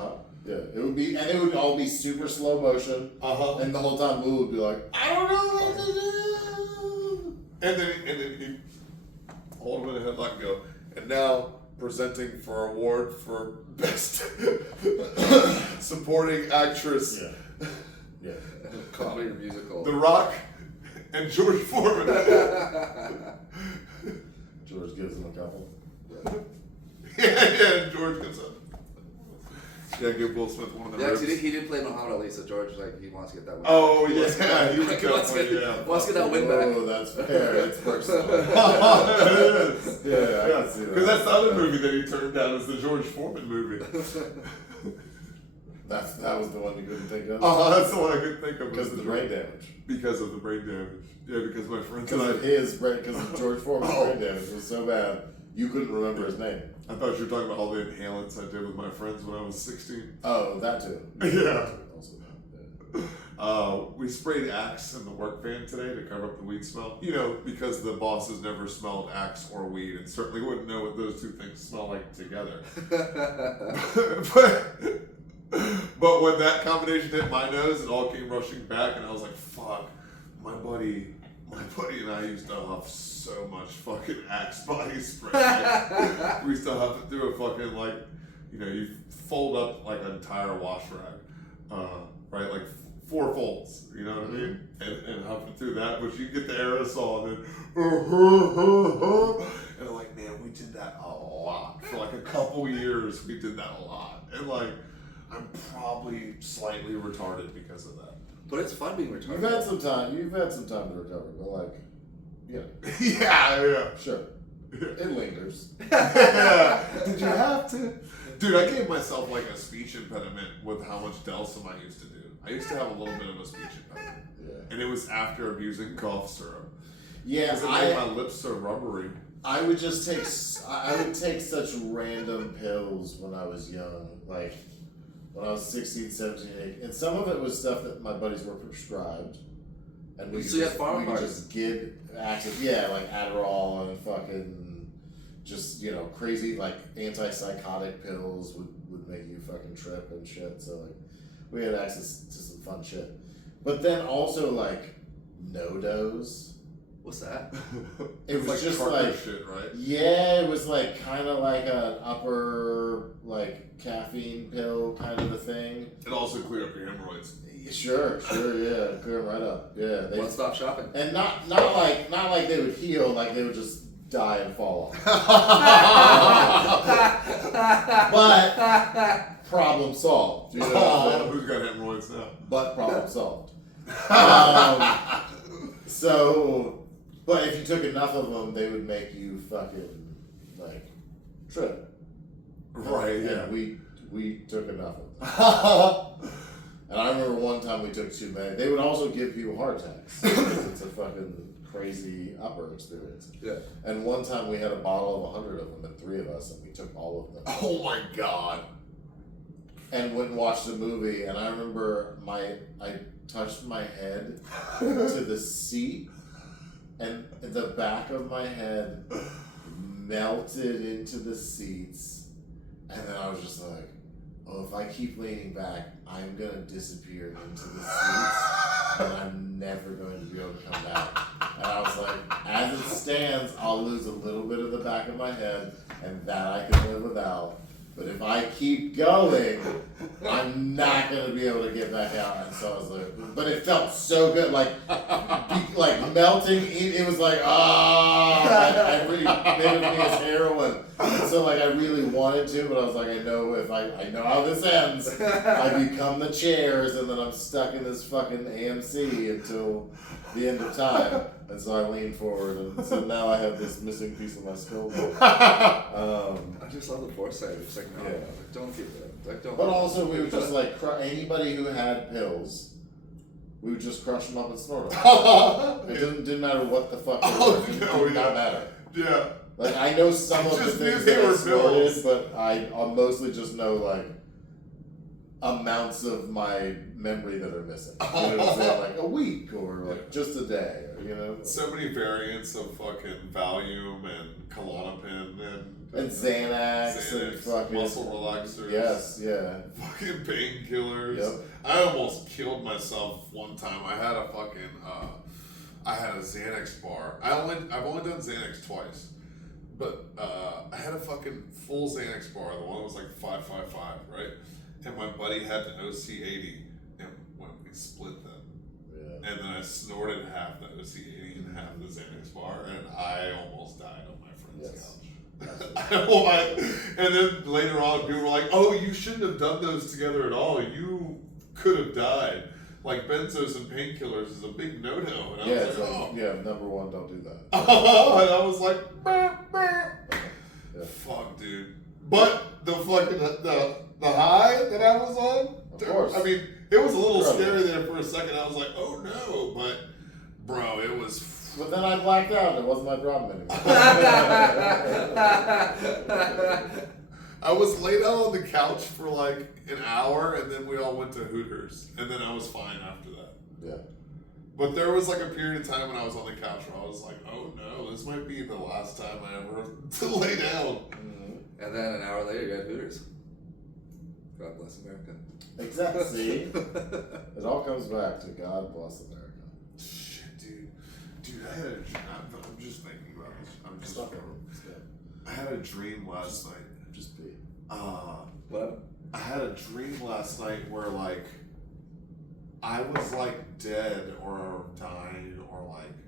Yeah, it would all be super slow motion. And the whole time Lou would be like, I don't know what to do. And then he'd hold him in the headlock and go, and now presenting for award for best supporting actress. Yeah. Comedy or musical. The Rock and George Foreman. George gives him a couple. Yeah, George gets up. Yeah, give Will Smith one of the ribs. He did play Muhammad Ali, so George he wants to get that win. Oh yeah, he wants to get that win back. Oh, that's fair. It's personal. Yeah, I can see that. Because that's the other movie that he turned down is the George Foreman movie. That was the one you couldn't think of? That's the one I couldn't think of. Because of the brain damage. Because of the brain damage. Yeah, because my friends and I... Because of George Foreman's brain damage was so bad, you couldn't remember his name. I thought you were talking about all the inhalants I did with my friends when I was 16. Oh, that too. Yeah. We sprayed Axe in the work van today to cover up the weed smell. You know, because the bosses never smelled Axe or weed and certainly wouldn't know what those two things smell like together. But when that combination hit my nose, it all came rushing back, and I was like, "Fuck!" My buddy and I used to huff so much fucking Axe body spray. We used to huff it through a fucking you fold up like an entire wash rag, right? Like 4 folds, you know what I mean? And huff it through that, but you get the aerosol and then, and I'm like, man, we did that a lot for like a couple years. We did that a lot, and like. I'm probably slightly retarded because of that. But it's fun being retarded. You've had some time to recover, but yeah. Sure. It lingers. Yeah. Did you have to? Dude, I gave myself like a speech impediment with how much Delsum I used to do. I used to have a little bit of a speech impediment. Yeah. And it was after abusing cough syrup. Yeah, because it made my lips so rubbery. I would take such random pills when I was young, like when I was 16, 17, 18. And some of it was stuff that my buddies were prescribed. And we could just give access, like Adderall and fucking just, crazy like antipsychotic pills would make you fucking trip and shit. So like we had access to some fun shit. But then also like no-dose. What's that? It was like just like shit, right? Yeah, it was like kind of like an upper like caffeine pill kind of a thing. It also cleared up your hemorrhoids. Sure, yeah, clear them right up. Yeah, one-stop shopping. And not like they would heal, like they would just die and fall off. But problem solved. You know who's got hemorrhoids now? But problem solved. But if you took enough of them, they would make you fucking like trip. Right. Yeah. We took enough of them. And I remember one time we took too many. They would also give people heart attacks. It's a fucking crazy upper experience. Yeah. And one time we had a bottle of 100 of them, and 3 of us, and we took all of them. Oh my god. And went and watched the movie, and I remember I touched my head to the seat, and the back of my head melted into the seats, and then I was just like, oh, if I keep leaning back, I'm going to disappear into the seats and I'm never going to be able to come back. And I was like, as it stands, I'll lose a little bit of the back of my head and that I can live without. But if I keep going, I'm not going to be able to get back out. And so I was like, but it felt so good, like melting. It was like, every bit of me is heroin. And so like I really wanted to, but I was like, I know how this ends. I become the chairs, and then I'm stuck in this fucking AMC until the end of time. And so I leaned forward, and so now I have this missing piece of my skull. I just love the foresight. It's like, no, like, don't keep it. Like, don't. But also, we would just like anybody who had pills, we would just crush them up and snort them. It didn't matter what the fuck they were. It did not matter. Yeah. Like I know some of the Just things they that I were snorted, pills. but I mostly just know like amounts of my memory that are missing. You know what I'm saying? Like a week or like just a day, or, you know. So many variants of fucking Valium and Klonopin And Xanax and fucking muscle relaxers. Yes, yeah. Fucking painkillers. Yep. I almost killed myself one time. I had a fucking I had a Xanax bar. I've only done Xanax twice. But I had a fucking full Xanax bar. The one that was like 555, right? And my buddy had an OC80, and when we split them, and then I snorted half the OC80 and half the Xanax bar, and I almost died on my friend's couch. And then later on, people were like, "Oh, you shouldn't have done those together at all. You could have died." Like benzos and painkillers is a big no-no. And I was like, "Oh, number one, don't do that." and I was like, "Fuck, dude." But the fucking the high that I was on, Of course. I mean, it was a little scary there for a second. I was like, "Oh no!" But bro, it was. But then I blacked out. It wasn't my problem anymore. I was laid out on the couch for like an hour, and then we all went to Hooters, and then I was fine after that. Yeah. But there was like a period of time when I was on the couch where I was like, "Oh no, this might be the last time I ever lay down." Mm-hmm. And then an hour later, you had Hooters. God bless America. Exactly. See? It all comes back to God bless America. Shit, dude, I had a dream. I'm just thinking about this. I'm just. I had a dream last night. Just be. What? I had a dream last night where like I was like dead or dying or like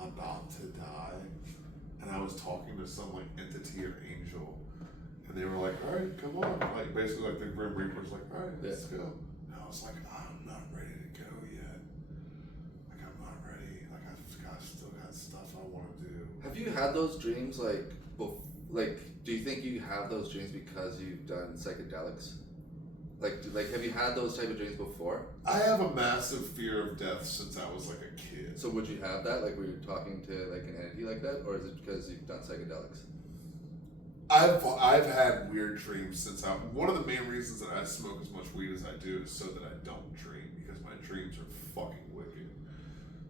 about to die, and I was talking to some like entity or angel, and they were like, "All right, come on," like basically like the Grim Reaper's like, "All right, let's go." And I was like, "I'm not ready to go yet. Like I'm not ready. Like I've still got stuff I want to do." Have you had those dreams do you think you have those dreams because you've done psychedelics? Like have you had those type of dreams before? I have a massive fear of death since I was like a kid. So would you have that? Like were you talking to like an entity like that? Or is it because you've done psychedelics? I've had weird dreams since one of the main reasons that I smoke as much weed as I do is so that I don't dream, because my dreams are fucking wicked.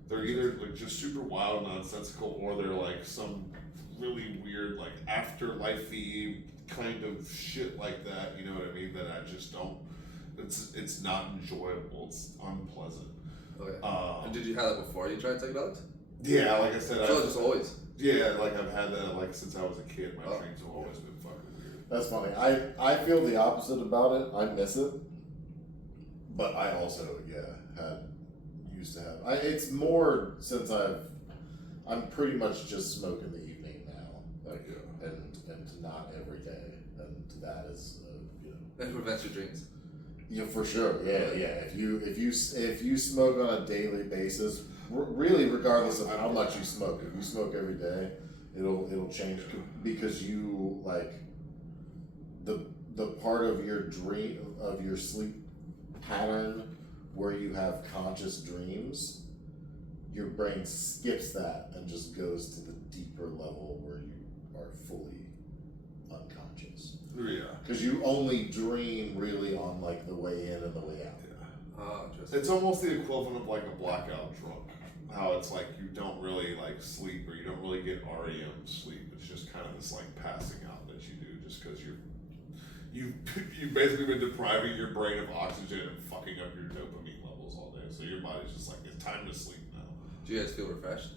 They're either like just super wild, nonsensical, or they're like some really weird like afterlife-y kind of shit like that, you know what I mean, that I just don't, it's not enjoyable, it's unpleasant. Okay. And did you have that before you tried psychedelics? Yeah, like I said, So just always? Yeah, like I've had that like since I was a kid. My dreams have always been fucking weird. That's funny. I feel the opposite about it. I miss it. But I also, used to have. It's more since I'm pretty much just smoking the evening now. Like, and not every day. And that is, It prevents your dreams. Yeah, for sure. Yeah. If you smoke on a daily basis, really, regardless of how much you smoke, if you smoke every day, it'll change, because you like the part of your dream of your sleep pattern where you have conscious dreams, your brain skips that and just goes to the deeper level where you are fully unconscious. Yeah. Because you only dream really on like the way in and the way out. Yeah. Oh, interesting. It's almost the equivalent of like a blackout drunk. How it's like you don't really like sleep, or you don't really get REM sleep. It's just kind of this like passing out that you do just because you've basically been depriving your brain of oxygen and fucking up your dopamine levels all day. So your body's just like, it's time to sleep now. Do you guys feel refreshed?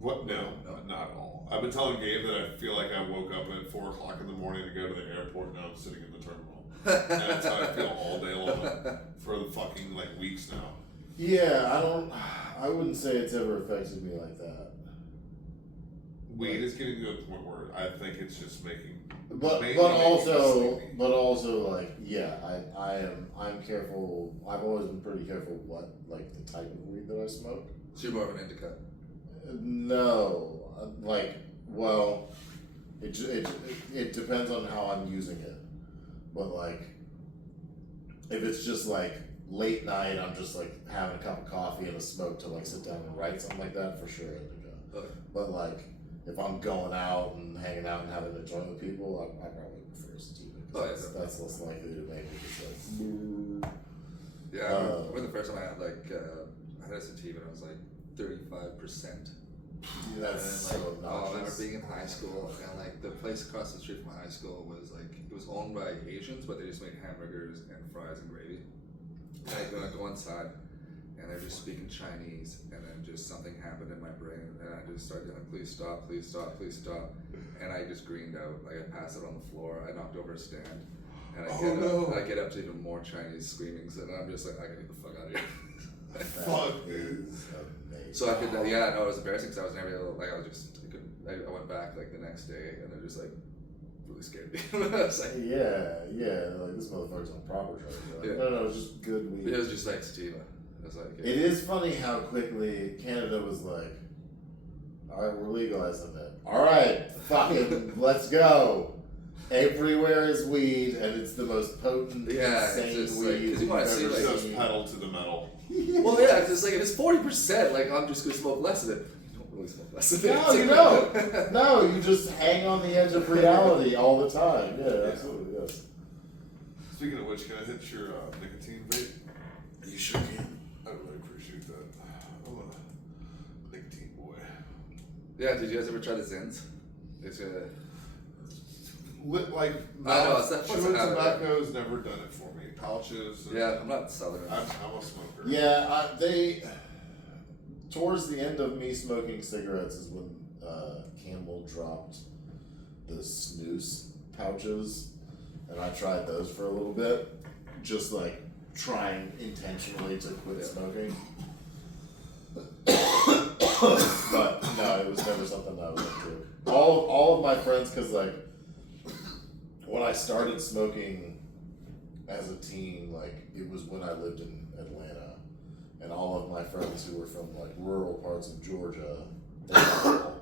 What? No, not at all. I've been telling Gabe that I feel like I woke up at 4 o'clock in the morning to go to the airport. Now I'm sitting in the terminal. And that's how I feel all day long for the fucking like weeks now. Yeah, I wouldn't say it's ever affected me like that. Weed is getting to a point where I think it's just making. But mainly making me sleepy. also like yeah, I'm careful. I've always been pretty careful what like the type of weed that I smoke. So you're more of an indica. No, like well, it depends on how I'm using it. But like, if it's just like late night, I'm just like having a cup of coffee and a smoke to like sit down and write something like that for sure. Indica. Okay. But like, if I'm going out and hanging out and having a joint with people, I probably prefer sativa. That's less likely to make me just like. Yeah, I remember the first time I had I had a sativa and I was like 35%. That's and then, so I remember obnoxious. being in high school and like the place across the street from my high school was like it was owned by Asians, but they just made hamburgers and fries and gravy. And I go inside and they're just speaking Chinese, and then just something happened in my brain, and I just started yelling, "Please stop! Please stop! Please stop!" And I just greened out. Like I passed out on the floor. I knocked over a stand, and I get up to even more Chinese screamings, and I'm just like, I gotta get the fuck out of here. Fuck, dude. So I could, yeah, no, it was embarrassing because I was never able, like, I went back like the next day and they're just like really scared me. I was like, yeah, like this motherfucker's on proper drugs. Like, Yeah. No, it's just good weed. it was just like sativa. It was like, It is funny how quickly Canada was like, all right, we're legalizing it. All right, fucking, let's go. Everywhere is weed, and it's the most potent, Yeah, it's insane just, like, weed 'cause you wanna you've see, ever like- Just seen. pedal to the metal. well, yeah, it's just like if it's 40%, like I'm just gonna smoke less of it. You don't really smoke less of it. No, you don't. No, you just hang on the edge of reality all the time. Yeah, absolutely, yes. Speaking of which, can I hit your nicotine vape? You sure can. I really appreciate that. I'm a nicotine boy. Yeah, did you guys ever try the Zins? It's Like, I know, it's that- what's chewing the habit? tobacco's never done it for me. Pouches. And yeah, I'm not southern. I'm a smoker. Yeah, towards the end of me smoking cigarettes is when Camel dropped the snooze pouches, and I tried those for a little bit, just like trying intentionally to quit smoking. But no, it was never something I was into. All of my friends, because like when I started smoking as a teen, like it was when I lived in Atlanta, and all of my friends who were from like rural parts of Georgia, they all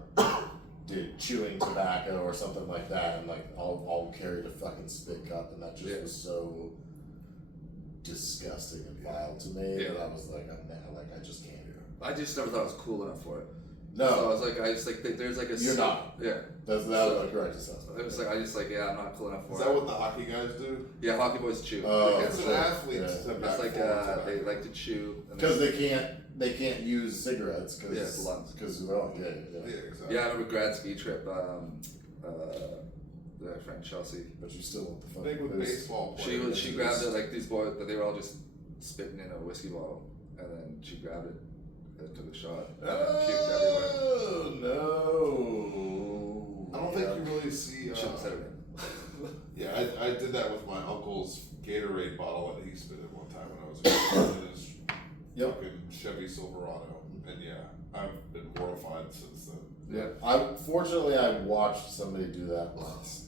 did chewing tobacco or something like that, and like all carried a fucking spit cup, and that just was so disgusting and vile to me that I was like, I just can't. I just never thought I was cool enough for it. No, So I was like, there's like a. You're not. Yeah. That was the correct assessment. It was like, I'm not cool enough for Is it. that what the hockey guys do? Yeah, hockey boys chew. Oh, They It's can't an smoke. athlete. Yeah. It's like they like to chew. And Because they can't use cigarettes Yeah, it's lungs. because they're all Yeah, exactly. Yeah, I remember grad ski trip. The friend Chelsea. But you still want the fucking Big with booze. baseball She players. grabbed it like these boys, but they were all just spitting in a whiskey bottle, and then she grabbed it and took a shot and then puked everywhere. Oh no! I don't think you really see. Shouldn't have said her name. Yeah, I did that with my uncle's Gatorade bottle that he spit in one time when I was a kid in his fucking Chevy Silverado, and yeah, I've been mortified since then. Yeah. Fortunately I watched somebody do that once,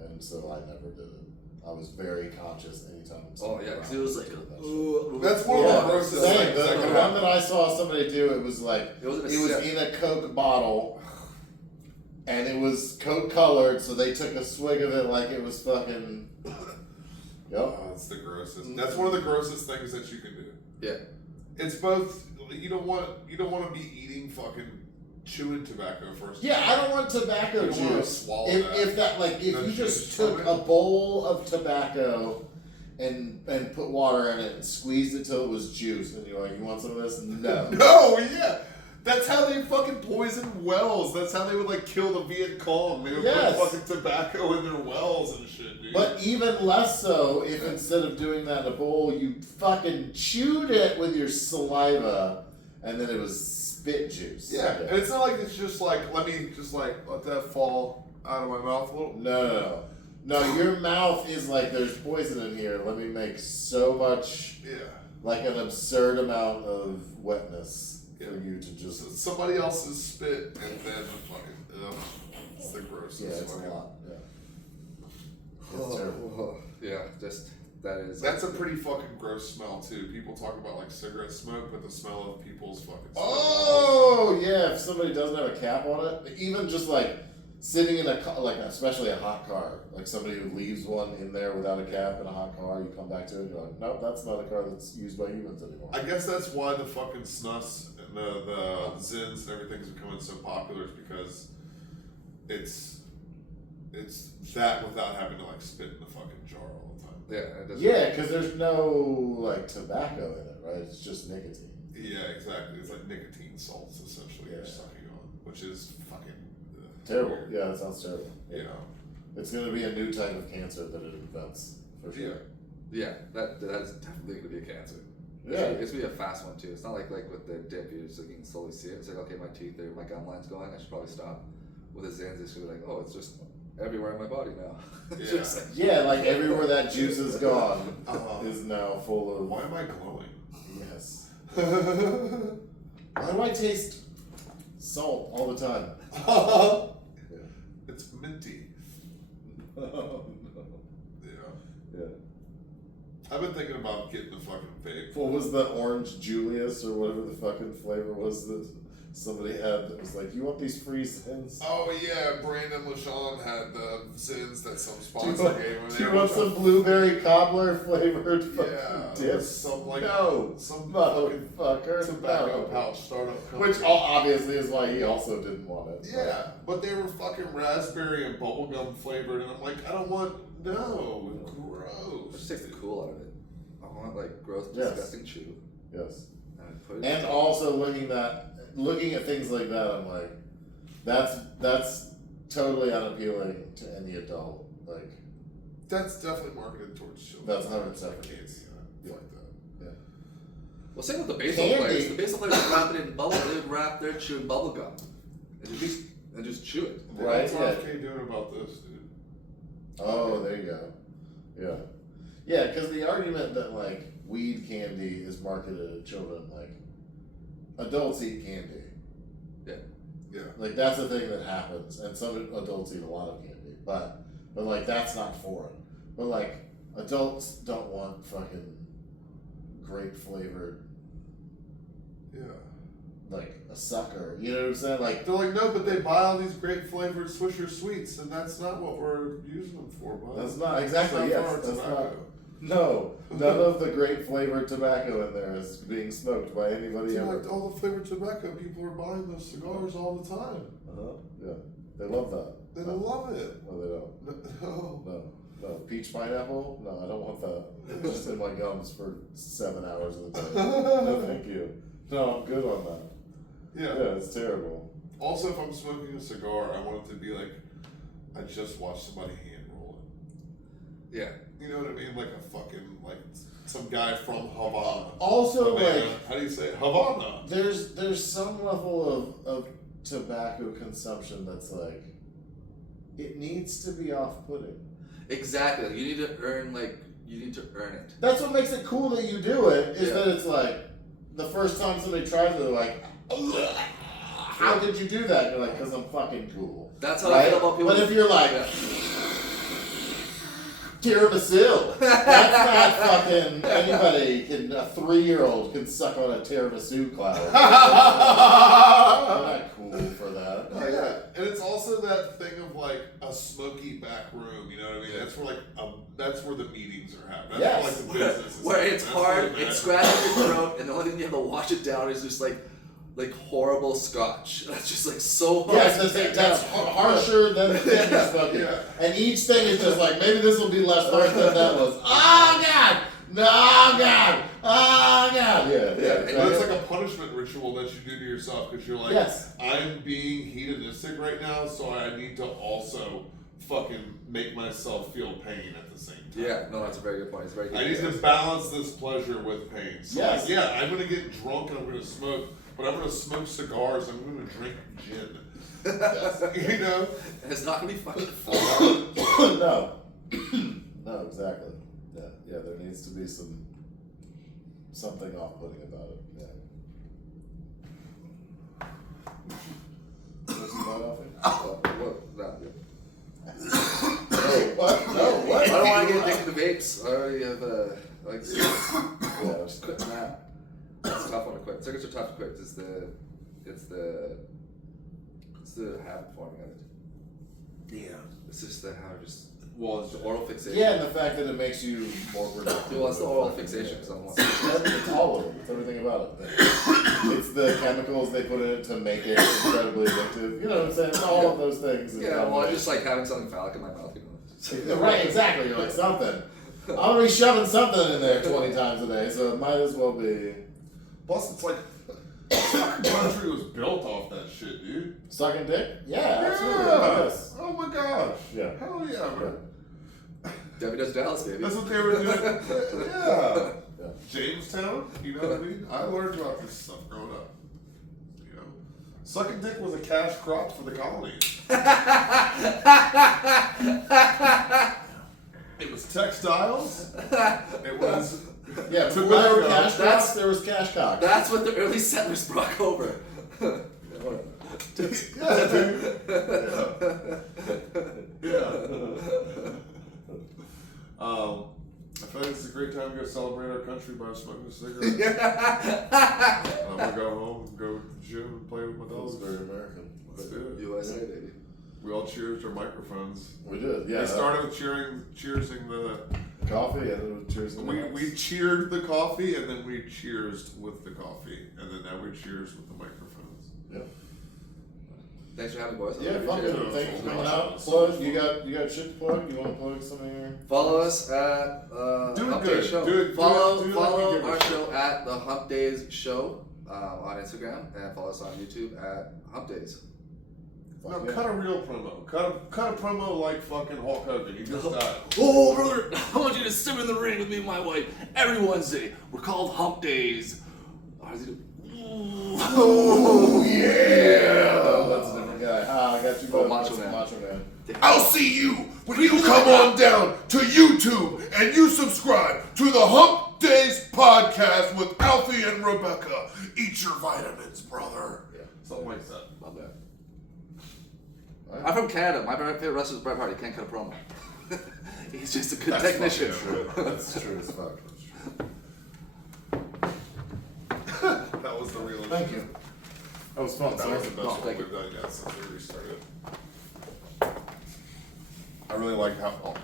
and so I never did it. I was very conscious anytime. Oh yeah, because it was like, That's one of the grossest Same. things that The can one happen. that I saw somebody do, it was like It wasn't a it was sip. in a Coke bottle, and it was Coke colored, so they took a swig of it like it was fucking. Yep. Oh, that's the grossest. That's one of the grossest things that you can do. Yeah. It's both. You don't want to be eating fucking chewing tobacco first. Yeah, I don't want tobacco You don't wanna juice. swallow If that you juice just from took it. a bowl of tobacco and put water in it and squeezed it till it was juice, and you're like, you want some of this? No. No, yeah. That's how they fucking poison wells. That's how they would like kill the Viet Cong. They would Yes. put fucking tobacco in their wells and shit, dude. But even less so if instead of doing that in a bowl, you fucking chewed it with your saliva, and then it was spit juice. yeah, and it's not like it's just like let me just like let that fall out of my mouth a little. No, your mouth is like there's poison in here. Let me make so much, like an absurd amount of wetness for you to just. Somebody else's spit and then fucking. It's the grossest. Yeah, it's fucking. a lot. Yeah. It's terrible. Yeah, just that is. That's a pretty fucking gross smell too. People talk about like cigarette smoke, but the smell of people's fucking. Oh yeah, if somebody doesn't have a cap on it, even just like sitting in a like especially a hot car, like somebody who leaves one in there without a cap in a hot car, you come back to it and you're like, nope, that's not a car that's used by humans anymore. I guess that's why the fucking snus and the Zins and everything's becoming so popular is because it's that without having to like spit in the fucking jar all the time. Yeah, it doesn't. Yeah, because there's no like tobacco in it, right? It's just nicotine. Yeah, exactly. It's like nicotine salts essentially you're Yeah. sucking on, which is fucking Terrible. weird. Yeah, that sounds terrible. You know. It's gonna be a new type of cancer that it invents for sure. Yeah, that is definitely gonna be a cancer. Yeah. It's gonna be a fast one too. It's not like with the dip, you're just looking slowly see it. It's like, okay, my teeth or my gum line's going, I should probably stop. With the Zans, it's gonna be like, oh, it's just everywhere in my body now. It's Yeah. just like, Yeah, like everywhere that juice is gone Uh-huh. is now full of. Why am I glowing? Yes. Why do I taste salt all the time? It's minty. Oh, no. Yeah. Yeah. I've been thinking about getting the fucking vape. What was the orange Julius or whatever the fucking flavor was that somebody had that was like, you want these free Zins? Oh yeah, Brandon LaShawn had the Zins that some Do sponsor you gave him. do you want some blueberry cobbler flavored fucking Yeah, dip? some like No, some motherfucker. tobacco No. pouch startup company. Which obviously is why he also didn't want it. Yeah, but they were fucking raspberry and bubblegum flavored, and I'm like, I don't want no, gross. just take the cool out of it. I want like gross, Yes. disgusting chew. Yes. And put it And also looking at things like that, I'm like, that's totally unappealing to any adult. Like, That's definitely marketed towards children. That's 100% candy. Yeah. Like that. yeah. Well, same with the baseball Candy. players. The baseball players would wrap it in bubble. They would wrap their chew in bubble gum and just chew it. Right, What's yeah. RFK doing about this, dude? Oh, there you go. Yeah. Yeah, because the argument that, like, weed candy is marketed at children, like, adults eat candy. Yeah. Like, that's a thing that happens, and some adults eat a lot of candy, but like, that's not foreign. But, like, adults don't want fucking grape flavored, Yeah. like, a sucker. You know what I'm saying? Like, They're like, no, but they buy all these grape flavored Swisher sweets, and that's not what we're using them for, bud. that's not exactly, It's not yes, for our that's tobacco. not. No, none of the grape flavored tobacco in there is being smoked by anybody Dude, ever. like all the flavored tobacco, people are buying those cigars all the time. Yeah, they love that. They no. love it. No, they don't. No. No. Peach pineapple? No, I don't want that. It's just in my gums for 7 hours of the day. No, thank you. No, I'm good on that. Yeah. Yeah, it's terrible. Also, if I'm smoking a cigar, I want it to be like I just watched somebody hand roll it. Yeah. You know what I mean? Like a fucking like some guy from Havana. Also, Havana. like, How do you say it? Havana. there's some level of tobacco consumption that's like, it needs to be off-putting. Exactly. You need to earn it. That's what makes it cool that you do it, is Yeah. that it's like, the first time somebody tries it, they're like, how did you do that? And you're like, because I'm fucking cool. That's how I feel about people. But if you're like, Yeah. tiramisu, that's not fucking, anybody can, a 3-year-old can suck on a tiramisu cloud. I'm not cool for that. Oh, yeah, and it's also that thing of like a smoky back room. You know what I mean? Yeah. That's where like that's where the meetings are happening. Yes. That's where like the business is. Where happening. it's That's hard, where it matters. scratches your throat, and the only thing you have to wash it down is just like horrible scotch. That's just like so hard. Yes, that's harsher than the thing you're smoking. Yeah. And each thing is just like, maybe this will be less harsh than that was. Oh, God! No, God! Oh, God! Yeah. But it's like a punishment ritual that you do to yourself because you're like, Yes. I'm being hedonistic right now, so I need to also fucking make myself feel pain at the same time. Yeah, no, that's a very good point. It's very good. I need to balance this pleasure with pain. So Yes. like, yeah, I'm gonna get drunk and I'm gonna smoke, but I'm gonna smoke cigars. I'm gonna drink gin. Yes. You know? And it's not gonna be fucking fun. No. No, exactly. Yeah, there needs to be something off-putting about it. Yeah. What's about Alfie? What? No, what? I don't want to get addicted to vapes. I already have like cigarettes. Yeah, Just quitting that. That's a tough one to quit. Cigarettes are tough to quit. It's the habit forming of it. Yeah. It's just the how just Well, the oral fixation. Yeah, and the fact that it makes you more productive. Well, it's the oral fixation because I'm It's all of it. It's everything about it. It's the chemicals they put in it to make it incredibly addictive. You know what I'm saying? It's all of those things. Yeah, well, I just like having something phallic in my mouth. You know? Right, exactly. You're like something. I'm gonna be shoving something in there 20 times a day, so it might as well be. plus it's like the country was built off that shit, dude. Sucking dick? Yeah, absolutely. Yeah. Yes. Oh my gosh. Yeah. Hell yeah, man. Debbie does Dallas, baby. That's what they were doing. Yeah. Yeah. Jamestown, you know what I mean? I learned about this stuff growing up. You know, sucking dick was a cash crop for the colonies. It was textiles. It was Yeah, tobacco. where there were cash crops, there was cash cock. That's what the early settlers brought over. Yeah, dude. Yeah. I feel like it's a great time to go celebrate our country by smoking a cigarette. I'm gonna go home and go to the gym and play with my That was dogs. very American. Let's do it. USA, baby. We all cheersed our microphones. We did, yeah. We started with cheersing the. Coffee and cheers. We cheered the coffee and then we cheersed with the coffee and then now we cheers with the microphones. Yeah. Thanks for having me, boys. I Yeah, really fuck appreciate it. it. Thanks for coming out. Plug. You got shit to plug? You want to plug some of your? Follow us at Do it Hump good. Days Show. Do it Follow like you give a our shit. show at the Hump Days Show on Instagram and follow us on YouTube at Hump Days. No, Fuck yeah. cut a real promo. Cut a promo like fucking Hulk Hogan. He just died. Oh, brother, I want you to sit in the ring with me and my wife every Wednesday. We're called Hump Days. How does he do? Oh yeah! Oh, that's a different guy. Ah, I got you. Oh, both. Macho That's Man. Macho Man. I'll see you when you come on down to YouTube and you subscribe to the Hump Days podcast with Alfie and Rebecca. Eat your vitamins, brother. Yeah. Something like that. Love that. Right. I'm from Canada. My favorite wrestler is Bret Hart. He can't cut a promo. He's just a good technician. That's true as fuck. That was the real. Thank you. That was fun. That was the sir. best one thank we've done yet since we restarted. I really like how.